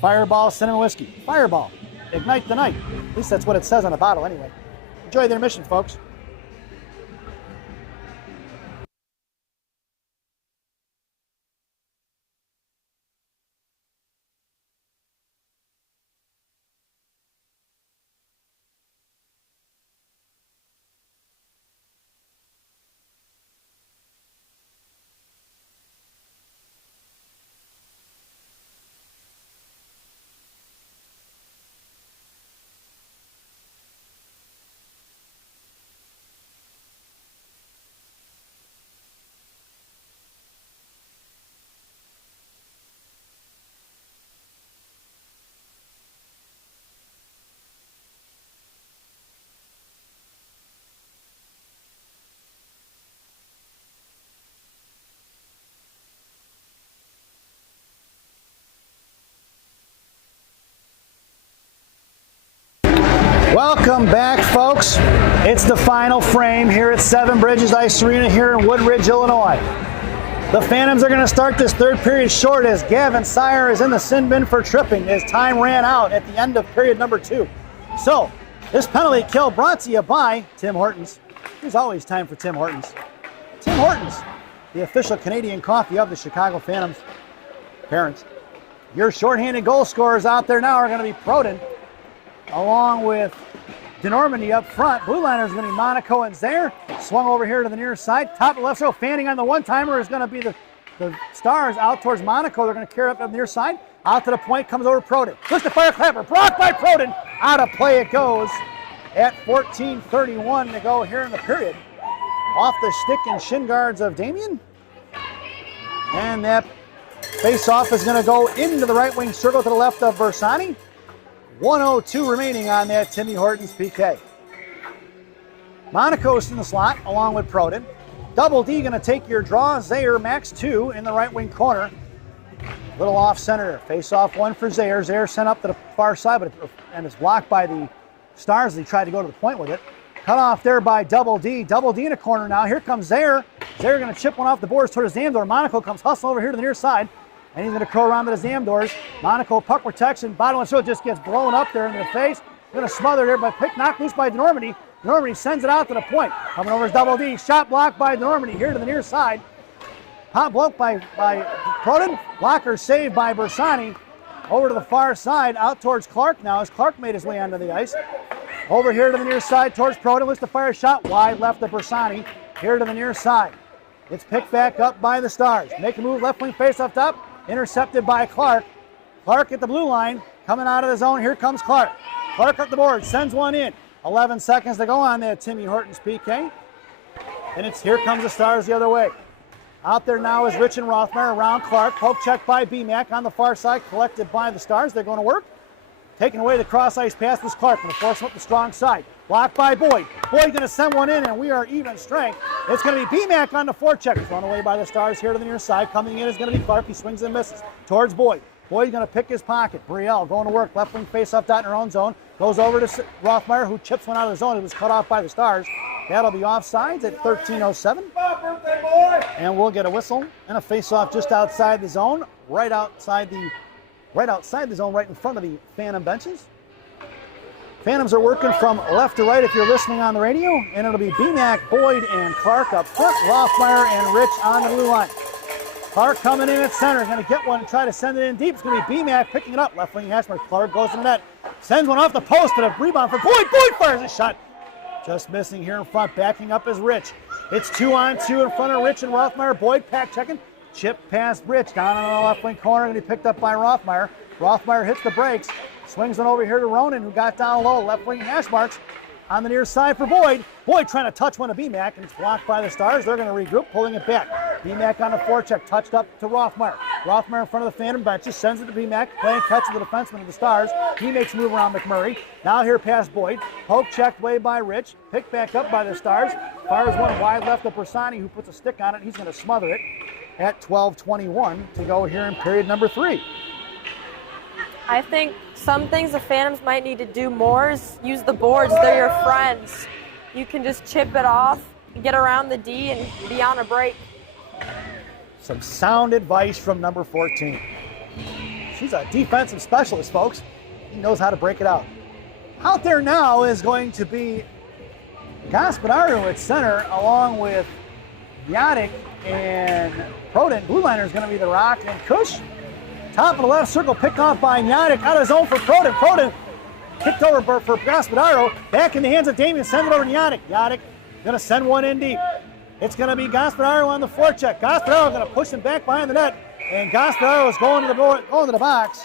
Fireball Cinnamon Whiskey. Fireball, ignite the night. At least that's what it says on the bottle anyway. Enjoy the intermission, folks. Welcome back, folks. It's the final frame here at Seven Bridges Ice Arena here in Woodridge, Illinois. The Phantoms are going to start this third period short as Gavin Sire is in the sin bin for tripping as time ran out at the end of period number 2. So, this penalty kill brought to you by Tim Hortons. There's always time for Tim Hortons. Tim Hortons, the official Canadian coffee of the Chicago Phantoms. Parents, your shorthanded goal scorers out there now are going to be Proden, along with DeNormandy up front. Blue liners are going to be Monaco and Zaire. Swung over here to the near side. Top of left row, fanning on the one-timer is going to be the Stars out towards Monaco. They're going to carry up the near side. Out to the point, comes over Proden. Push the fire clapper, blocked by Proden. Out of play it goes at 14:31 to go here in the period. Off the stick and shin guards of Damien. And that face-off is going to go into the right wing circle to the left of Bersani. 1:02 remaining on that Timmy Hortons PK. Monaco's in the slot along with Proden. Double D going to take your draw. Zaire max 2 in the right wing corner. Little off center. Face off one for Zaire. Zaire sent up to the far side, and it's blocked by the Stars. They tried to go to the point with it. Cut off there by Double D. Double D in a corner now. Here comes Zaire. Zaire going to chip one off the boards towards Zamdor. Monaco comes hustling over here to the near side. And he's going to curl around to the Zamdors. Monaco puck protection. Bottom of the show just gets blown up there in the face. Going to smother there by pick, knocked loose by DeNormandy. DeNormandy sends it out to the point. Coming over is Double D. Shot blocked by DeNormandy here to the near side. Hot block by Proden. Blocker saved by Bersani. Over to the far side, out towards Clark now as Clark made his way onto the ice. Over here to the near side towards Proden. Looks to fire a shot wide left of Bersani. Here to the near side. It's picked back up by the Stars. Make a move, left wing face up top. Intercepted by Clark. Clark at the blue line, coming out of the zone. Here comes Clark. Clark up the board, sends one in. 11 seconds to go on that Timmy Hortons PK. And it's here comes the Stars the other way. Out there now is Rich and Rothmeyer around Clark. Poke check by BMAC on the far side, collected by the Stars. They're going to work. Taking away the cross ice pass was Clark. Going to force him up the strong side. Blocked by Boyd. Boyd going to send one in, and we are even strength. It's going to be BMAC on the forecheck. Thrown away by the Stars here to the near side. Coming in is going to be Clark. He swings and misses towards Boyd. Boyd's going to pick his pocket. Brielle going to work. Left wing face up dot in her own zone. Goes over to Rothmeyer, who chips one out of the zone. It was cut off by the Stars. That'll be offsides at 13:07. And we'll get a whistle and a face-off just outside the zone, right outside the zone, right in front of the Phantom benches. Phantoms are working from left to right if you're listening on the radio, and it'll be BMAC, Boyd, and Clark up front. Rothmeyer and Rich on the blue line. Clark coming in at center, going to get one and try to send it in deep. It's going to be BMAC picking it up. Left wing Hashmer. Clark goes in the net. Sends one off the post, and a rebound for Boyd. Boyd fires a shot. Just missing here in front. Backing up is Rich. It's 2-on-2 in front of Rich and Rothmeyer. Boyd pack checking. Chip past Rich. Down on the left wing corner. Going to be picked up by Rothmeyer. Rothmeyer hits the brakes, swings one over here to Ronan, who got down low. Left wing hash marks on the near side for Boyd. Boyd trying to touch one of BMAC, and it's blocked by the Stars. They're going to regroup, pulling it back. BMAC on the forecheck, touched up to Rothmeyer. Rothmeyer in front of the Phantom benches, sends it to BMAC, playing catch to the defenseman of the Stars. He makes a move around McMurray. Now here past Boyd. Poke checked way by Rich. Picked back up by the Stars. Fires one wide left to Bersani, who puts a stick on it. He's going to smother it at 12:21 to go here in period number 3. I think some things the Phantoms might need to do more is use the boards. They're your friends. You can just chip it off, get around the D, and be on a break. Some sound advice from number 14. She's a defensive specialist, folks. He knows how to break it out. Out there now is going to be Gaspadaro at center, along with Yadic and Proden. Blue liner is going to be the Rock and Kush. Top of the left circle, picked off by Yadic, out of zone for Proden. Proden kicked over for Gaspadaro. Back in the hands of Damien, send it over to Yadic. Yadic going to send one in deep. It's going to be Gaspadaro on the forecheck. Gaspadaro going to push him back behind the net, and Gaspadaro is going to the box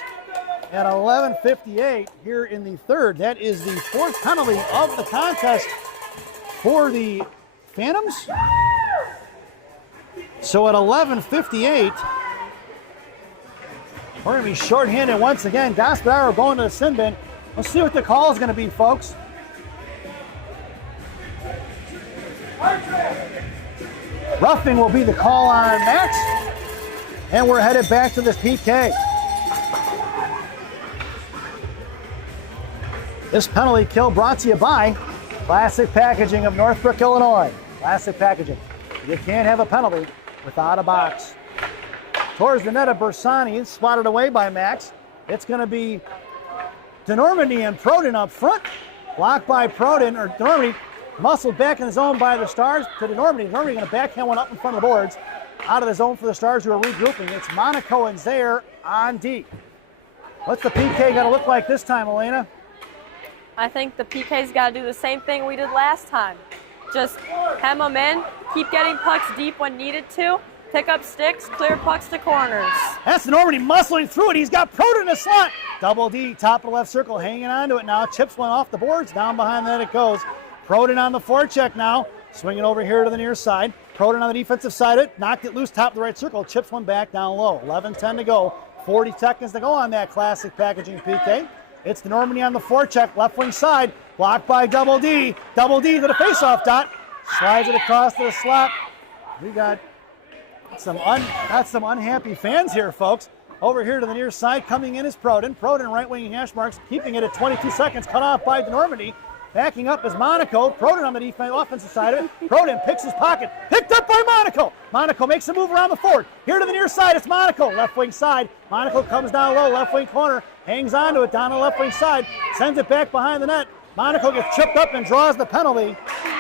at 11:58 here in the third. That is the 4th penalty of the contest for the Phantoms. So at 11:58, we're going to be shorthanded once again. Gaspadaro going to the sin bin. Let's see what the call is going to be, folks. Roughing will be the call on Max. And we're headed back to this PK. This penalty kill brought to you by Classic Packaging of Northbrook, Illinois. Classic Packaging. You can't have a penalty without a box. Towards the net of Bersani, spotted away by Max. It's going to be DeNormandy and Proden up front. Blocked by Proden, or DeNormandy, muscled back in the zone by the Stars to DeNormandy. DeNormandy going to backhand one up in front of the boards. Out of the zone for the Stars, who are regrouping. It's Monaco and Zaire on D. What's the PK got to look like this time, Elena? I think the PK's got to do the same thing we did last time. Just hem them in, keep getting pucks deep when needed to, pick up sticks, clear pucks to corners. That's DeNormandy muscling through it. He's got Proden in the slot. Double D, top of the left circle, hanging on to it now. Chips one off the boards, down behind that it goes. Proden on the forecheck now, swinging over here to the near side. Proden on the defensive side, knocked it loose, top of the right circle, chips one back down low. 11:10 to go, 40 seconds to go on that Classic Packaging PK. It's DeNormandy on the forecheck, left wing side, blocked by Double D. Double D to the faceoff dot, slides it across to the slot. We got some unhappy fans here, folks. Over here to the near side, coming in is Proden. Proden right wing hash marks, keeping it at 22 seconds, cut off by DeNormandy. Backing up is Monaco. Proden on the offensive side of it. Proden picks his pocket. Picked up by Monaco. Monaco makes a move around the forward. Here to the near side, it's Monaco. Left wing side. Monaco comes down low, left wing corner. Hangs on to it down the left wing side. Sends it back behind the net. Monaco gets tripped up and draws the penalty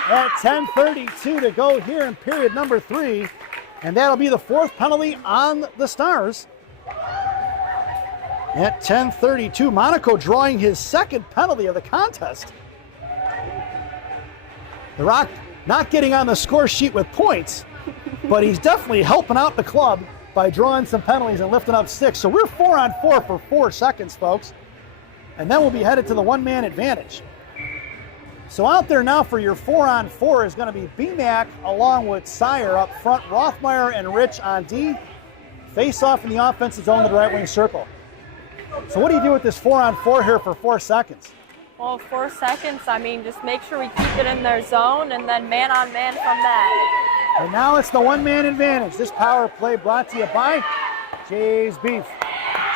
at 10:32 to go here in period number 3. And that'll be the 4th penalty on the Stars. At 10:32, Monaco drawing his 2nd penalty of the contest. The Rock not getting on the score sheet with points, but he's definitely helping out the club by drawing some penalties and lifting up sticks. So we're 4-on-4 for 4 seconds, folks. And then we'll be headed to the one-man advantage. So out there now for your 4-on-4 is going to be BMAC along with Sire up front, Rothmeyer and Rich on D. Face off in the offensive zone to the right wing circle. So what do you do with this 4-on-4 here for 4 seconds? Well, 4 seconds, I mean, just make sure we keep it in their zone and then man on man from that. And now it's the one-man advantage. This power play brought to you by Jay's Beef.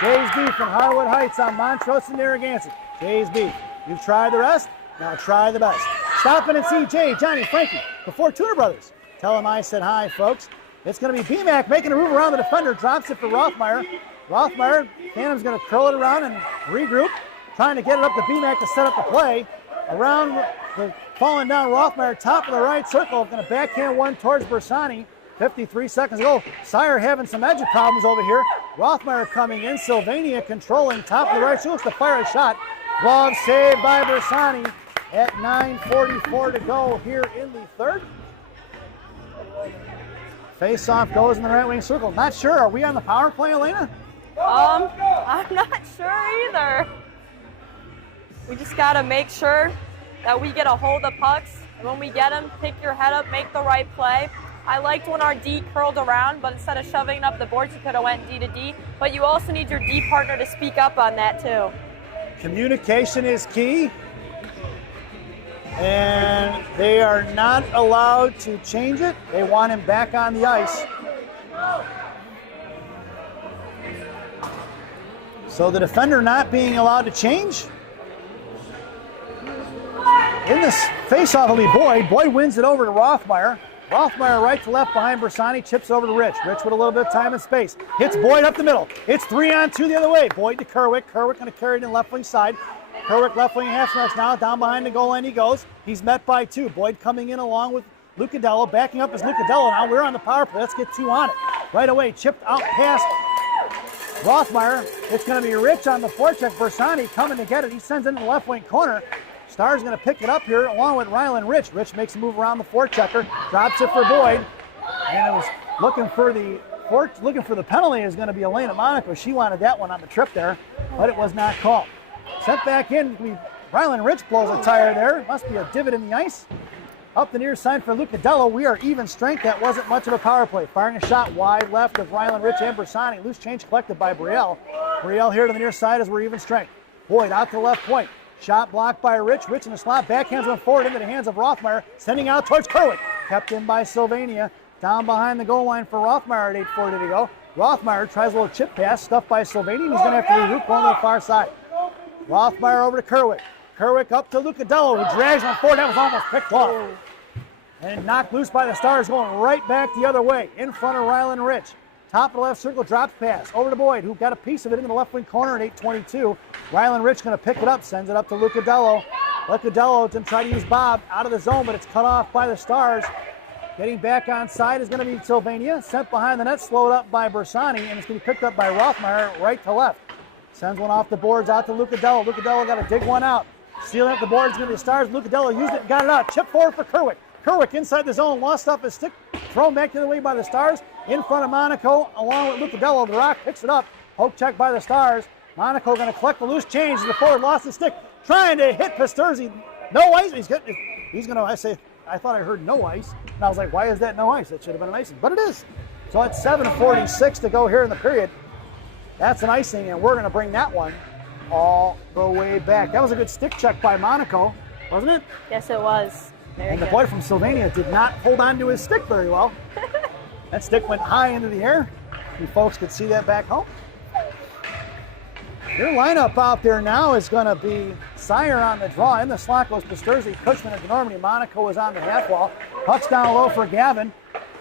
Jay's Beef in Harwood Heights on Montrose and Narragansett. Jay's Beef. You've tried the rest, now try the best. Stop in and see Jay, Johnny, Frankie, before Tudor Brothers. Tell them I said hi, folks. It's going to be BMAC making a move around the defender, drops it for Rothmeyer. Rothmeyer, Phantom's going to curl it around and regroup. Trying to get it up to BMAC to set up the play. Around the falling down Rothmeyer, top of the right circle, going to backhand one towards Bersani. 53 seconds ago. Sire having some edge problems over here. Rothmeyer coming in. Sylvania controlling top of the right. She looks to fire a shot. Glove saved by Bersani at 9:44 to go here in the third. Face-off goes in the right wing circle. Not sure. Are we on the power play, Elena? I'm not sure either. We just got to make sure that we get a hold of pucks. And when we get them, pick your head up, make the right play. I liked when our D curled around, but instead of shoving it up the boards, you could have went D to D. But you also need your D partner to speak up on that too. Communication is key. And they are not allowed to change it. They want him back on the ice. So the defender not being allowed to change. In this faceoff will be Boyd. Boyd wins it over to Rothmeyer. Rothmeyer right to left behind Bersani, chips over to Rich. Rich with a little bit of time and space. Hits Boyd up the middle. It's 3-on-2 the other way. Boyd to Kerwick. Kerwick going to carry it in left wing side. Kerwick left wing half marks now. Down behind the goal line he goes. He's met by two. Boyd coming in along with Lucadello. Backing up is Lucadello now. We're on the power play. Let's get two on it. Right away, chipped out past Rothmeyer. It's going to be Rich on the forecheck. Bersani coming to get it. He sends it in the left wing corner. Star's going to pick it up here along with Rylan Rich. Rich makes a move around the forechecker, drops it for Boyd, and it was looking for the penalty is going to be Elena Monaco. She wanted that one on the trip there, but it was not called. Sent back in. Rylan Rich blows a tire there. Must be a divot in the ice. Up the near side for Lucadello. We are even strength. That wasn't much of a power play. Firing a shot wide left of Rylan Rich and Bersani. Loose change collected by Brielle. Brielle here to the near side as we're even strength. Boyd out to the left point. Shot blocked by Rich. Rich in the slot. Backhands one forward into the hands of Rothmeyer. Sending out towards Kerwick. Kept in by Sylvania. Down behind the goal line for Rothmeyer at 8:40 to go. Rothmeyer tries a little chip pass. Stuffed by Sylvania. He's going to have to regroup going to the far side. Rothmeyer over to Kerwick. Kerwick up to Lucadello, who drags one forward. That was almost picked off. And knocked loose by the Stars, going right back the other way. In front of Rylan Rich. Top of the left circle, drops pass. Over to Boyd, who got a piece of it into the left wing corner at 8:22. Rylan Rich going to pick it up, sends it up to Lucadello. Lucadello to try to use Bob out of the zone, but it's cut off by the Stars. Getting back on side is going to be Sylvania. Sent behind the net, slowed up by Bersani, and it's going to be picked up by Rothmeyer right to left. Sends one off the boards out to Lucadello. Lucadello got to dig one out. Stealing up the boards is going to be the Stars. Lucadello used it and got it out. Chip forward for Kerwick. Kerwick inside the zone, lost off his stick, thrown back the other way by the Stars. In front of Monaco, along with Lucadello. The Rock picks it up. Poke check by the Stars. Monaco going to collect the loose change. The forward lost his stick, trying to hit Pasturzi. No ice. He's going to. I thought I heard no ice, and I was like, why is that no ice? That should have been an icing, but it is. So at 7:46 to go here in the period. That's an icing, and we're going to bring that one all the way back. That was a good stick check by Monaco, wasn't it? Yes, it was. Very and the good. boy from Sylvania did not hold on to his stick very well. That stick went high into the air. You folks could see that back home. Your lineup out there now is going to be Sire on the draw. In the slot goes Pasturzi, Cushman, and Normandy. Monaco is on the half wall. Puck's down low for Gavin.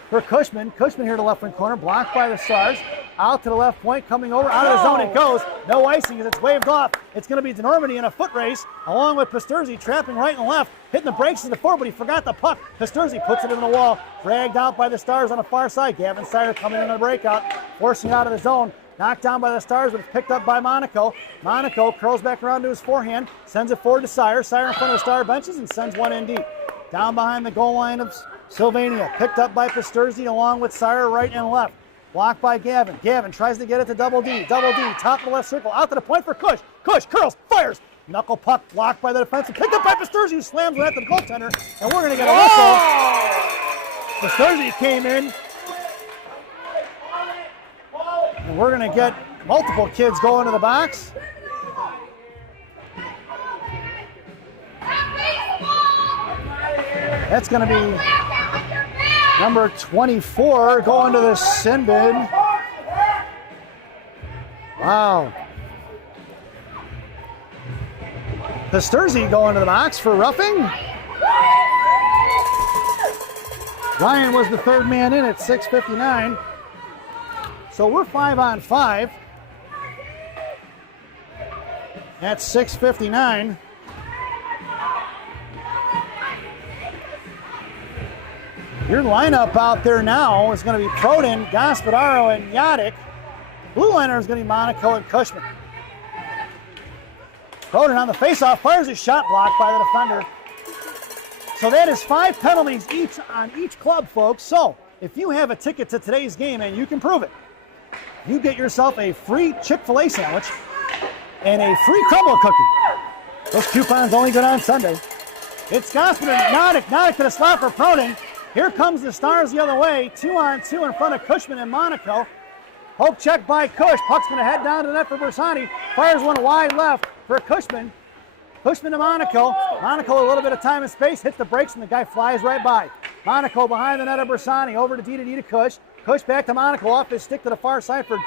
For Cushman. Cushman here to left wing corner, blocked by the Stars. Out to the left point, coming over, out of the zone it goes. No icing as it's waved off. It's going to be DeNormandy in a foot race, along with Pasturzi trapping right and left, hitting the brakes in the forward, but he forgot the puck. Pasturzi puts it in the wall, dragged out by the Stars on the far side. Gavin Sire coming in on a breakout, forcing out of the zone. Knocked down by the Stars, but it's picked up by Monaco. Monaco curls back around to his forehand, sends it forward to Sire. Sire in front of the Star benches and sends one in deep. Down behind the goal line of Sylvania, picked up by Pasturzi along with Sire right and left. Blocked by Gavin. Gavin tries to get it to Double D. Double D, top of the left circle, out to the point for Cush. Cush curls, fires. Knuckle puck blocked by the defenseman. Picked up by Pasturzi, who slams it at the goaltender. And we're going to get a whistle. Pasturzi came in. And we're going to get multiple kids going to the box. That's going to be number 24 going to the sin bin. Wow. Pasturzi going to the box for roughing. Ryan was the third man in at 6:59. So we're 5-on-5 at 6:59. Your lineup out there now is going to be Proden, Gaspadaro, and Yadic. Blue liner is going to be Monaco and Cushman. Proden on the faceoff, fires a shot blocked by the defender. So that is 5 penalties each on each club, folks. So if you have a ticket to today's game, and you can prove it, you get yourself a free Chick-fil-A sandwich and a free crumble cookie. Those coupons only good on Sunday. It's Gospel and Nodick to the slot for Proden. Here comes the Stars the other way. 2-on-2 in front of Cushman and Monaco. Poke check by Cush. Puck's going to head down to the net for Bersani. Fires one wide left for Cushman. Cushman to Monaco. Monaco a little bit of time and space. Hits the brakes and the guy flies right by. Monaco behind the net of Bersani. Over to D to Cush. Cush back to Monaco. Off his stick to the far side for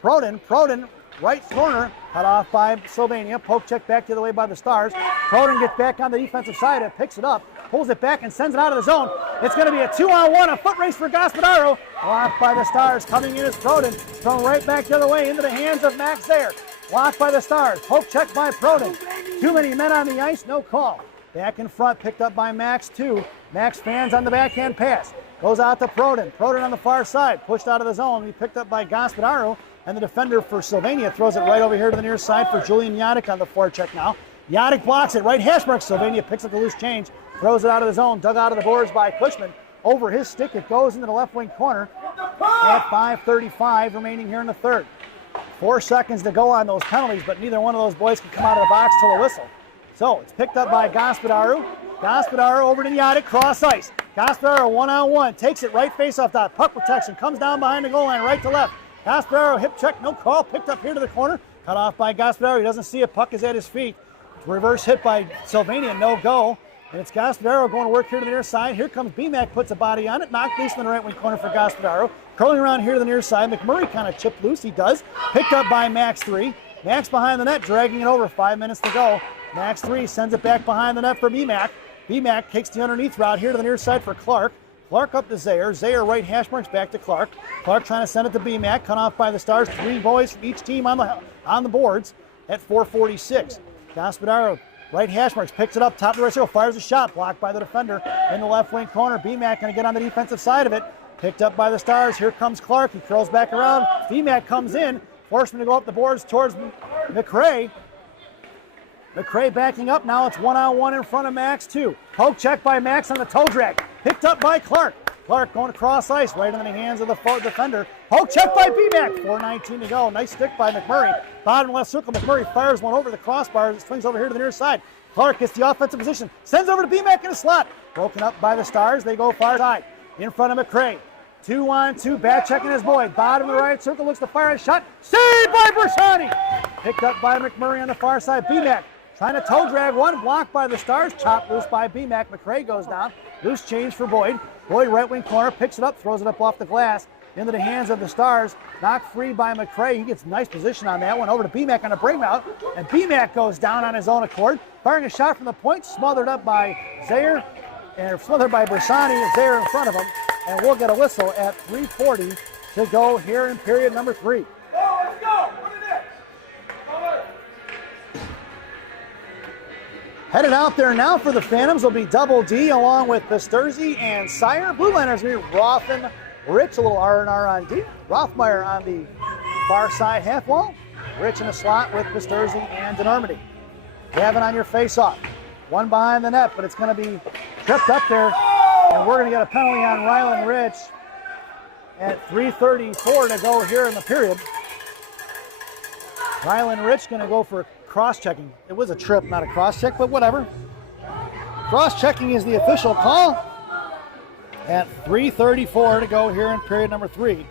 Proden. Proden right corner. Cut off by Sylvania. Poke check back the other way by the Stars. Proden gets back on the defensive side and picks it up. Pulls it back and sends it out of the zone. It's going to be a 2-on-1, a foot race for Gaspadaro. Blocked by the Stars. Coming in is Proden. Thrown right back the other way into the hands of Max Zayer. Blocked by the Stars. Poke check by Proden. Too many men on the ice, no call. Back in front, picked up by Max 2. Max fans on the backhand pass. Goes out to Proden. Proden on the far side. Pushed out of the zone. He picked up by Gaspadaro. And the defender for Sylvania throws it right over here to the near side for Julian Yadick on the forecheck now. Yadick blocks it, right hash mark. Sylvania picks up the loose change. Throws it out of the zone, dug out of the boards by Cushman. Over his stick, it goes into the left wing corner at 5:35 remaining here in the third. 4 seconds to go on those penalties, but neither one of those boys can come out of the box till a whistle. So it's picked up by Gaspadaro. Gaspadaro over to Yadick, cross ice. Gaspadaro 1-on-1, takes it right face off that. Puck protection, comes down behind the goal line, right to left. Gaspadaro hip check, no call, picked up here to the corner. Cut off by Gaspadaro, he doesn't see it, puck is at his feet. Reverse hit by Sylvania, no go. And it's Gaspadaro going to work here to the near side. Here comes BMAC, puts a body on it. Knocked loose in the right wing corner for Gaspadaro. Curling around here to the near side. McMurray kind of chipped loose. He does. Picked up by Max 3. Max behind the net, dragging it over. 5 minutes to go. Max 3 sends it back behind the net for BMAC. BMAC takes the underneath route here to the near side for Clark. Clark up to Zayer. Zayer right hash marks back to Clark. Clark trying to send it to BMAC. Cut off by the Stars. 3 boys from each team on the boards at 4:46. Gaspadaro. Right hash marks, picks it up, top of the right circle, fires a shot, blocked by the defender in the left wing corner. BMAC going to get on the defensive side of it. Picked up by the Stars. Here comes Clark. He curls back around. BMAC comes in, forced him to go up the boards towards McRae. McRae backing up. Now it's 1-on-1 in front of Max 2. Poke check by Max on the toe drag. Picked up by Clark. Clark going across ice, right into the hands of the defender. Poke check by BMAC. 4:19 to go. Nice stick by McMurray. Bottom left circle. McMurray fires one over the crossbars. It swings over here to the near side. Clark gets the offensive position. Sends over to BMAC in a slot. Broken up by the Stars. They go far side. In front of McRae. 2-on-2. Back checking his boy. Bottom of the right circle. Looks to fire a shot. Saved by Bersani. Picked up by McMurray on the far side. BMAC trying to toe drag one. Blocked by the Stars. Chopped loose by BMAC. McRae goes down. Loose change for Boyd. Boyd right wing corner. Picks it up. Throws it up off the glass. Into the hands of the Stars. Knocked free by McRae. He gets nice position on that one. Over to BMAC on a bring out. And BMAC goes down on his own accord. Firing a shot from the point. Smothered up by Zayer. And smothered by Bersani. Zayer in front of him. And we'll get a whistle at 3:40 to go here in period number 3. Let's go! Headed out there now for the Phantoms will be Double D along with Pisterzi and Sire. Blue Liners will be Rothen, Rich, a little R&R on D. Rothmeyer on the far side half wall. Rich in the slot with Pisterzi and DeNormandy. Gavin on your face-off. One behind the net, but it's going to be tripped up there. And we're going to get a penalty on Rylan Rich at 3:34 to go here in the period. Rylan Rich going to go for cross-checking. It was a trip, not a cross-check, but whatever. Cross-checking is the official call at 3:34 to go here in period number 3.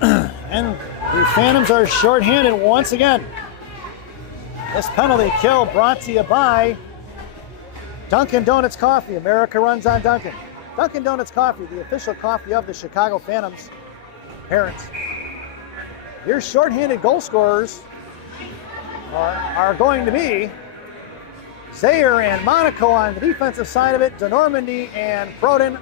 And the Phantoms are shorthanded once again. This penalty kill brought to you by Dunkin' Donuts Coffee. America runs on Dunkin'. Dunkin' Donuts Coffee, the official coffee of the Chicago Phantoms. Parents. Your shorthanded goal scorers are going to be Zayer and Monaco on the defensive side of it. DeNormandy and Proden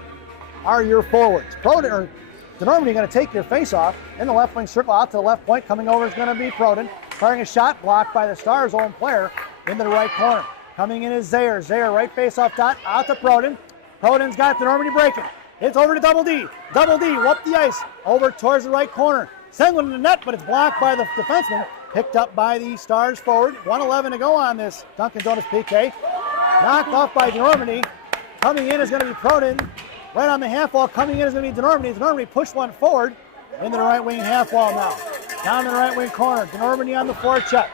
are your forwards. DeNormandy going to take your face off in the left wing circle out to the left point. Coming over is going to be Proden. Firing a shot blocked by the Stars' own player into the right corner. Coming in is Zayer. Zayer right face off dot out to Proden. Proden's got DeNormandy breaking. It's over to Double D. Double D whoop the ice over towards the right corner. Send one to the net, but it's blocked by the defenseman. Picked up by the Stars forward. 1:11 to go on this Dunkin' Donuts PK. Knocked off by DeNormandy. Coming in is going to be Proden. right on the half wall. Coming in is going to be DeNormany. DeNormany pushed one forward into the right wing half wall now. Down in the right wing corner. DeNormany on the forecheck.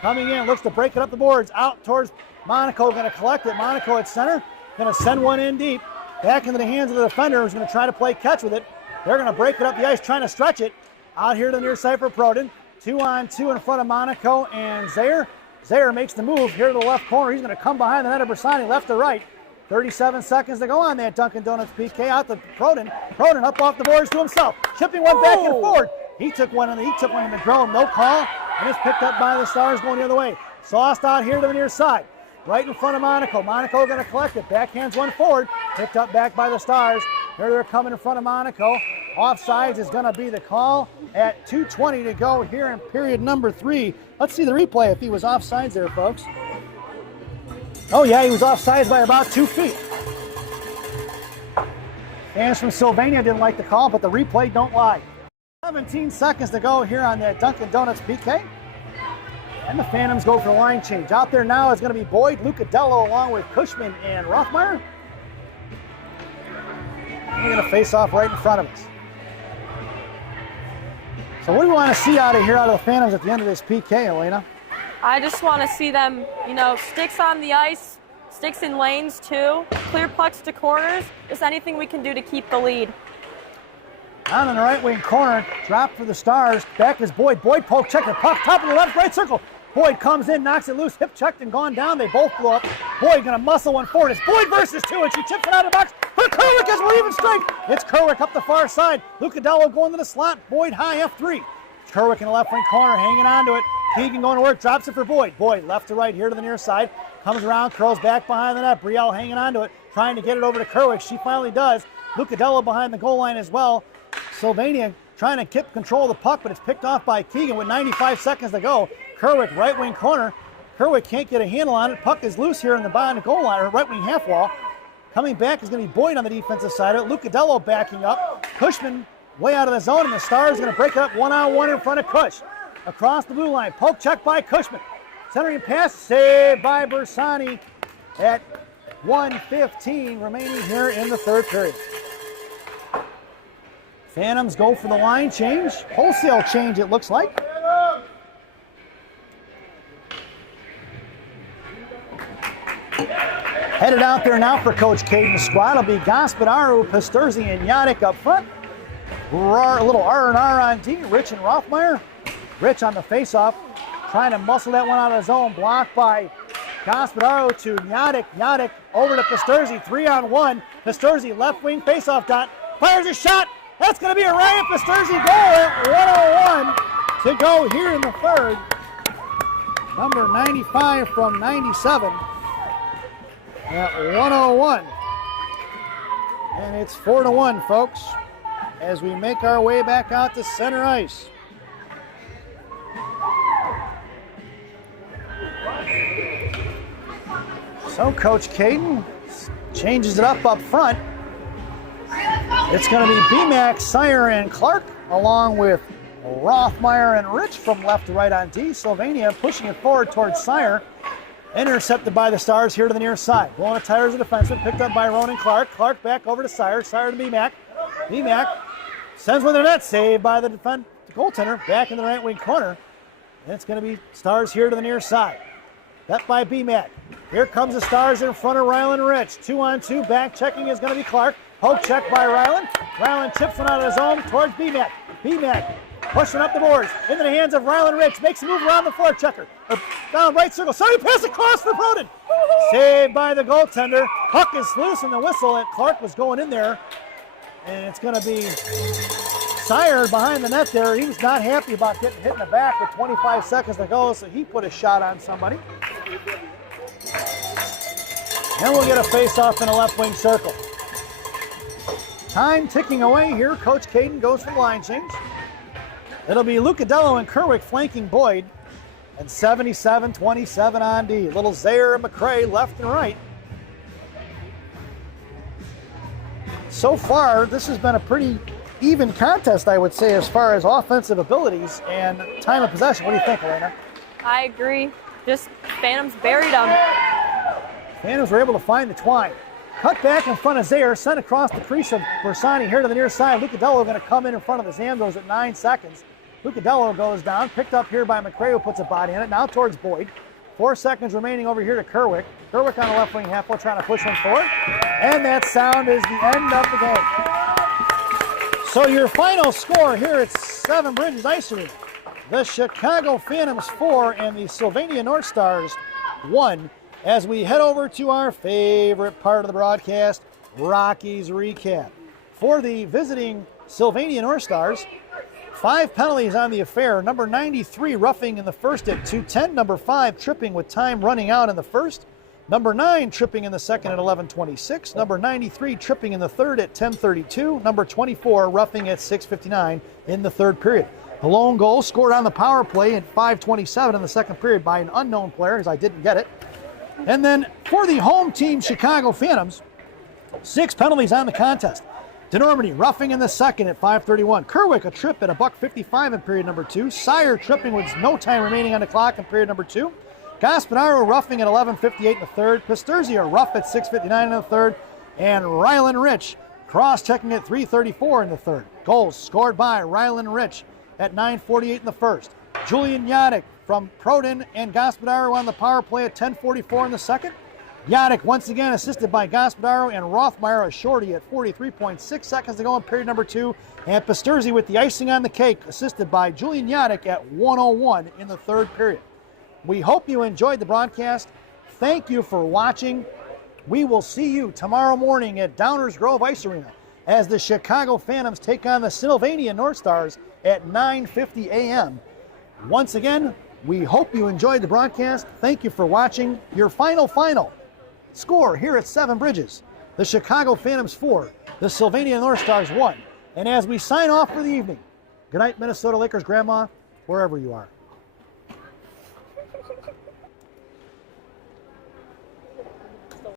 Coming in, looks to break it up the boards. Out towards Monaco, going to collect it. Monaco at center, going to send one in deep. Back into the hands of the defender, who's going to try to play catch with it. They're going to break it up the ice, trying to stretch it. Out here to the near side for Proden. 2-on-2 in front of Monaco and Zaire. Zaire makes the move here to the left corner. He's going to come behind the net of Bersani, left to right. 37 seconds to go on that Dunkin' Donuts PK. Out to Proden. Proden up off the boards to himself. Chipping one back and forward. He took one in the groin. No call. And it's picked up by the Stars going the other way. Sauced out here to the near side. Right in front of Monaco. Monaco going to collect it. Backhands one forward. Picked up back by the Stars. Here they're coming in front of Monaco. Offsides is going to be the call at 2:20 to go here in period number 3. Let's see the replay if he was offsides there, folks. Oh, yeah, he was offsides by about 2 feet. Fans from Sylvania didn't like the call, but the replay don't lie. 17 seconds to go here on that Dunkin' Donuts PK. And the Phantoms go for the line change. Out there now is going to be Boyd, Lucadello, along with Cushman and Rothmeyer. We're going to face off right in front of us. So what do we want to see out of the Phantoms at the end of this PK, Elena? I just want to see them, sticks on the ice, sticks in lanes too, clear pucks to corners, just anything we can do to keep the lead. Down in the right wing corner, drop for the Stars. Back is Boyd. Boyd poke check the puck, top of the left right circle. Boyd comes in, knocks it loose, hip checked and gone down. They both blew up. Boyd gonna muscle one forward. It's Boyd versus 2, and she chips it out of the box for Kerwick as we're even strength. It's Kerwick up the far side. Lucadello going to the slot. Boyd high F3. Kerwick in the left wing corner, hanging on to it. Keegan going to work, drops it for Boyd. Boyd left to right here to the near side. Comes around, curls back behind the net. Brielle hanging on to it, trying to get it over to Kerwick. She finally does. Lucadello behind the goal line as well. Sylvania trying to keep control of the puck, but it's picked off by Keegan with 95 seconds to go. Kerwick, right wing corner. Kerwick can't get a handle on it. Puck is loose here in the behind the goal line, or right wing half wall. Coming back is going to be Boyd on the defensive side of it. Lucadello backing up. Cushman way out of the zone, and the Stars going to break up one-on-one in front of Cush. Across the blue line, poke check by Cushman. Centering pass, saved by Bersani at 1:15 remaining here in the third period. Phantoms go for the line change. Wholesale change, it looks like. Headed out there now for Coach Caden's squad will be Gospodaru, Pasturzi, and Yadic up front. A little R&R on D, Rich and Rothmeyer. Rich on the faceoff, trying to muscle that one out of the zone. Blocked by Gospodaru to Yadic. Yadic over to Pasturzi, 3-on-1. Pasturzi left wing faceoff dot. Fires a shot. That's going to be a Ryan Pasturzi goal at 1:01 to go here in the third. Number 95 from 97 at 1:01. And it's 4-1, folks, as we make our way back out to center ice. So Coach Caden changes it up front. It's going to be BMAC, Sire, and Clark, along with Rothmeyer and Rich from left to right on D. Sylvania pushing it forward towards Sire. Intercepted by the Stars here to the near side. Blowing a tire as a defenseman, picked up by Ronan Clark. Clark back over to Sire. Sire to BMAC. BMAC sends one to the net, saved by the goaltender, back in the right wing corner. And it's going to be Stars here to the near side. That by BMAC. Here comes the Stars in front of Ryland Rich. 2-on-2, back checking is going to be Clark. Poke check by Ryland. Ryland tips one out of his zone towards BMAC. BMAC pushing up the boards into the hands of Ryland Rich. Makes a move around the floor checker. Down right circle. Sorry, pass across for Broden. Saved by the goaltender. Puck is loose and the whistle that Clark was going in there. And it's going to be Sire behind the net there. He was not happy about getting hit in the back with 25 seconds to go, so he put a shot on somebody. Then we'll get a face-off in a left wing circle. Time ticking away here. Coach Caden goes for the line change. It'll be Lucadello and Kerwick flanking Boyd. And 77-27 on D. Little Zaire and McCray left and right. So far, this has been a pretty even contest, I would say, as far as offensive abilities and time of possession. What do you think, Elena? I agree. Just Phantoms buried them. Phantoms were able to find the twine. Cut back in front of Zaire, sent across the crease of Bersani here to the near side. Lucadello going to come in front of the Zamdos at 9 seconds. Lucadello goes down, picked up here by McRae, who puts a body on it. Now towards Boyd. 4 seconds remaining over here to Kerwick. Kerwick on the left wing half wall trying to push one forward. And that sound is the end of the game. So your final score here at Seven Bridges Ice Arena. The Chicago Phantoms 4 and the Sylvania North Stars 1. As we head over to our favorite part of the broadcast, Rockies recap. For the visiting Sylvania North Stars, 5 penalties on the affair. Number 93 roughing in the first at 2:10. Number 5 tripping with time running out in the first. Number 9 tripping in the second at 11:26. Number 93 tripping in the third at 10:32. Number 24 roughing at 6:59 in the third period. The lone goal scored on the power play at 5:27 in the second period by an unknown player, as I didn't get it. And then for the home team Chicago Phantoms, 6 penalties on the contest. DeNormandie roughing in the second at 5:31. Kerwick a trip at $1:55 in period number 2. Sire tripping with no time remaining on the clock in period number 2. Gaspanaro roughing at 11:58 in the third. Pisterzia rough at 6:59 in the third. And Rylan Rich cross-checking at 3:34 in the third. Goals scored by Rylan Rich at 9:48 in the first. Julian Yadick from Proden and Gaspadaro on the power play at 10:44 in the second. Yadick once again assisted by Gaspadaro and Rothmeyer a shorty at 43.6 seconds to go in period number 2. And Pisterzi with the icing on the cake assisted by Julian Yadick at 1:01 in the third period. We hope you enjoyed the broadcast. Thank you for watching. We will see you tomorrow morning at Downers Grove Ice Arena as the Chicago Phantoms take on the Sylvania North Stars at 9:50 a.m. Once again, we hope you enjoyed the broadcast. Thank you for watching. Your final score here at Seven Bridges. The Chicago Phantoms 4, the Sylvania North Stars 1. And as we sign off for the evening, good night, Minnesota Lakers grandma, wherever you are.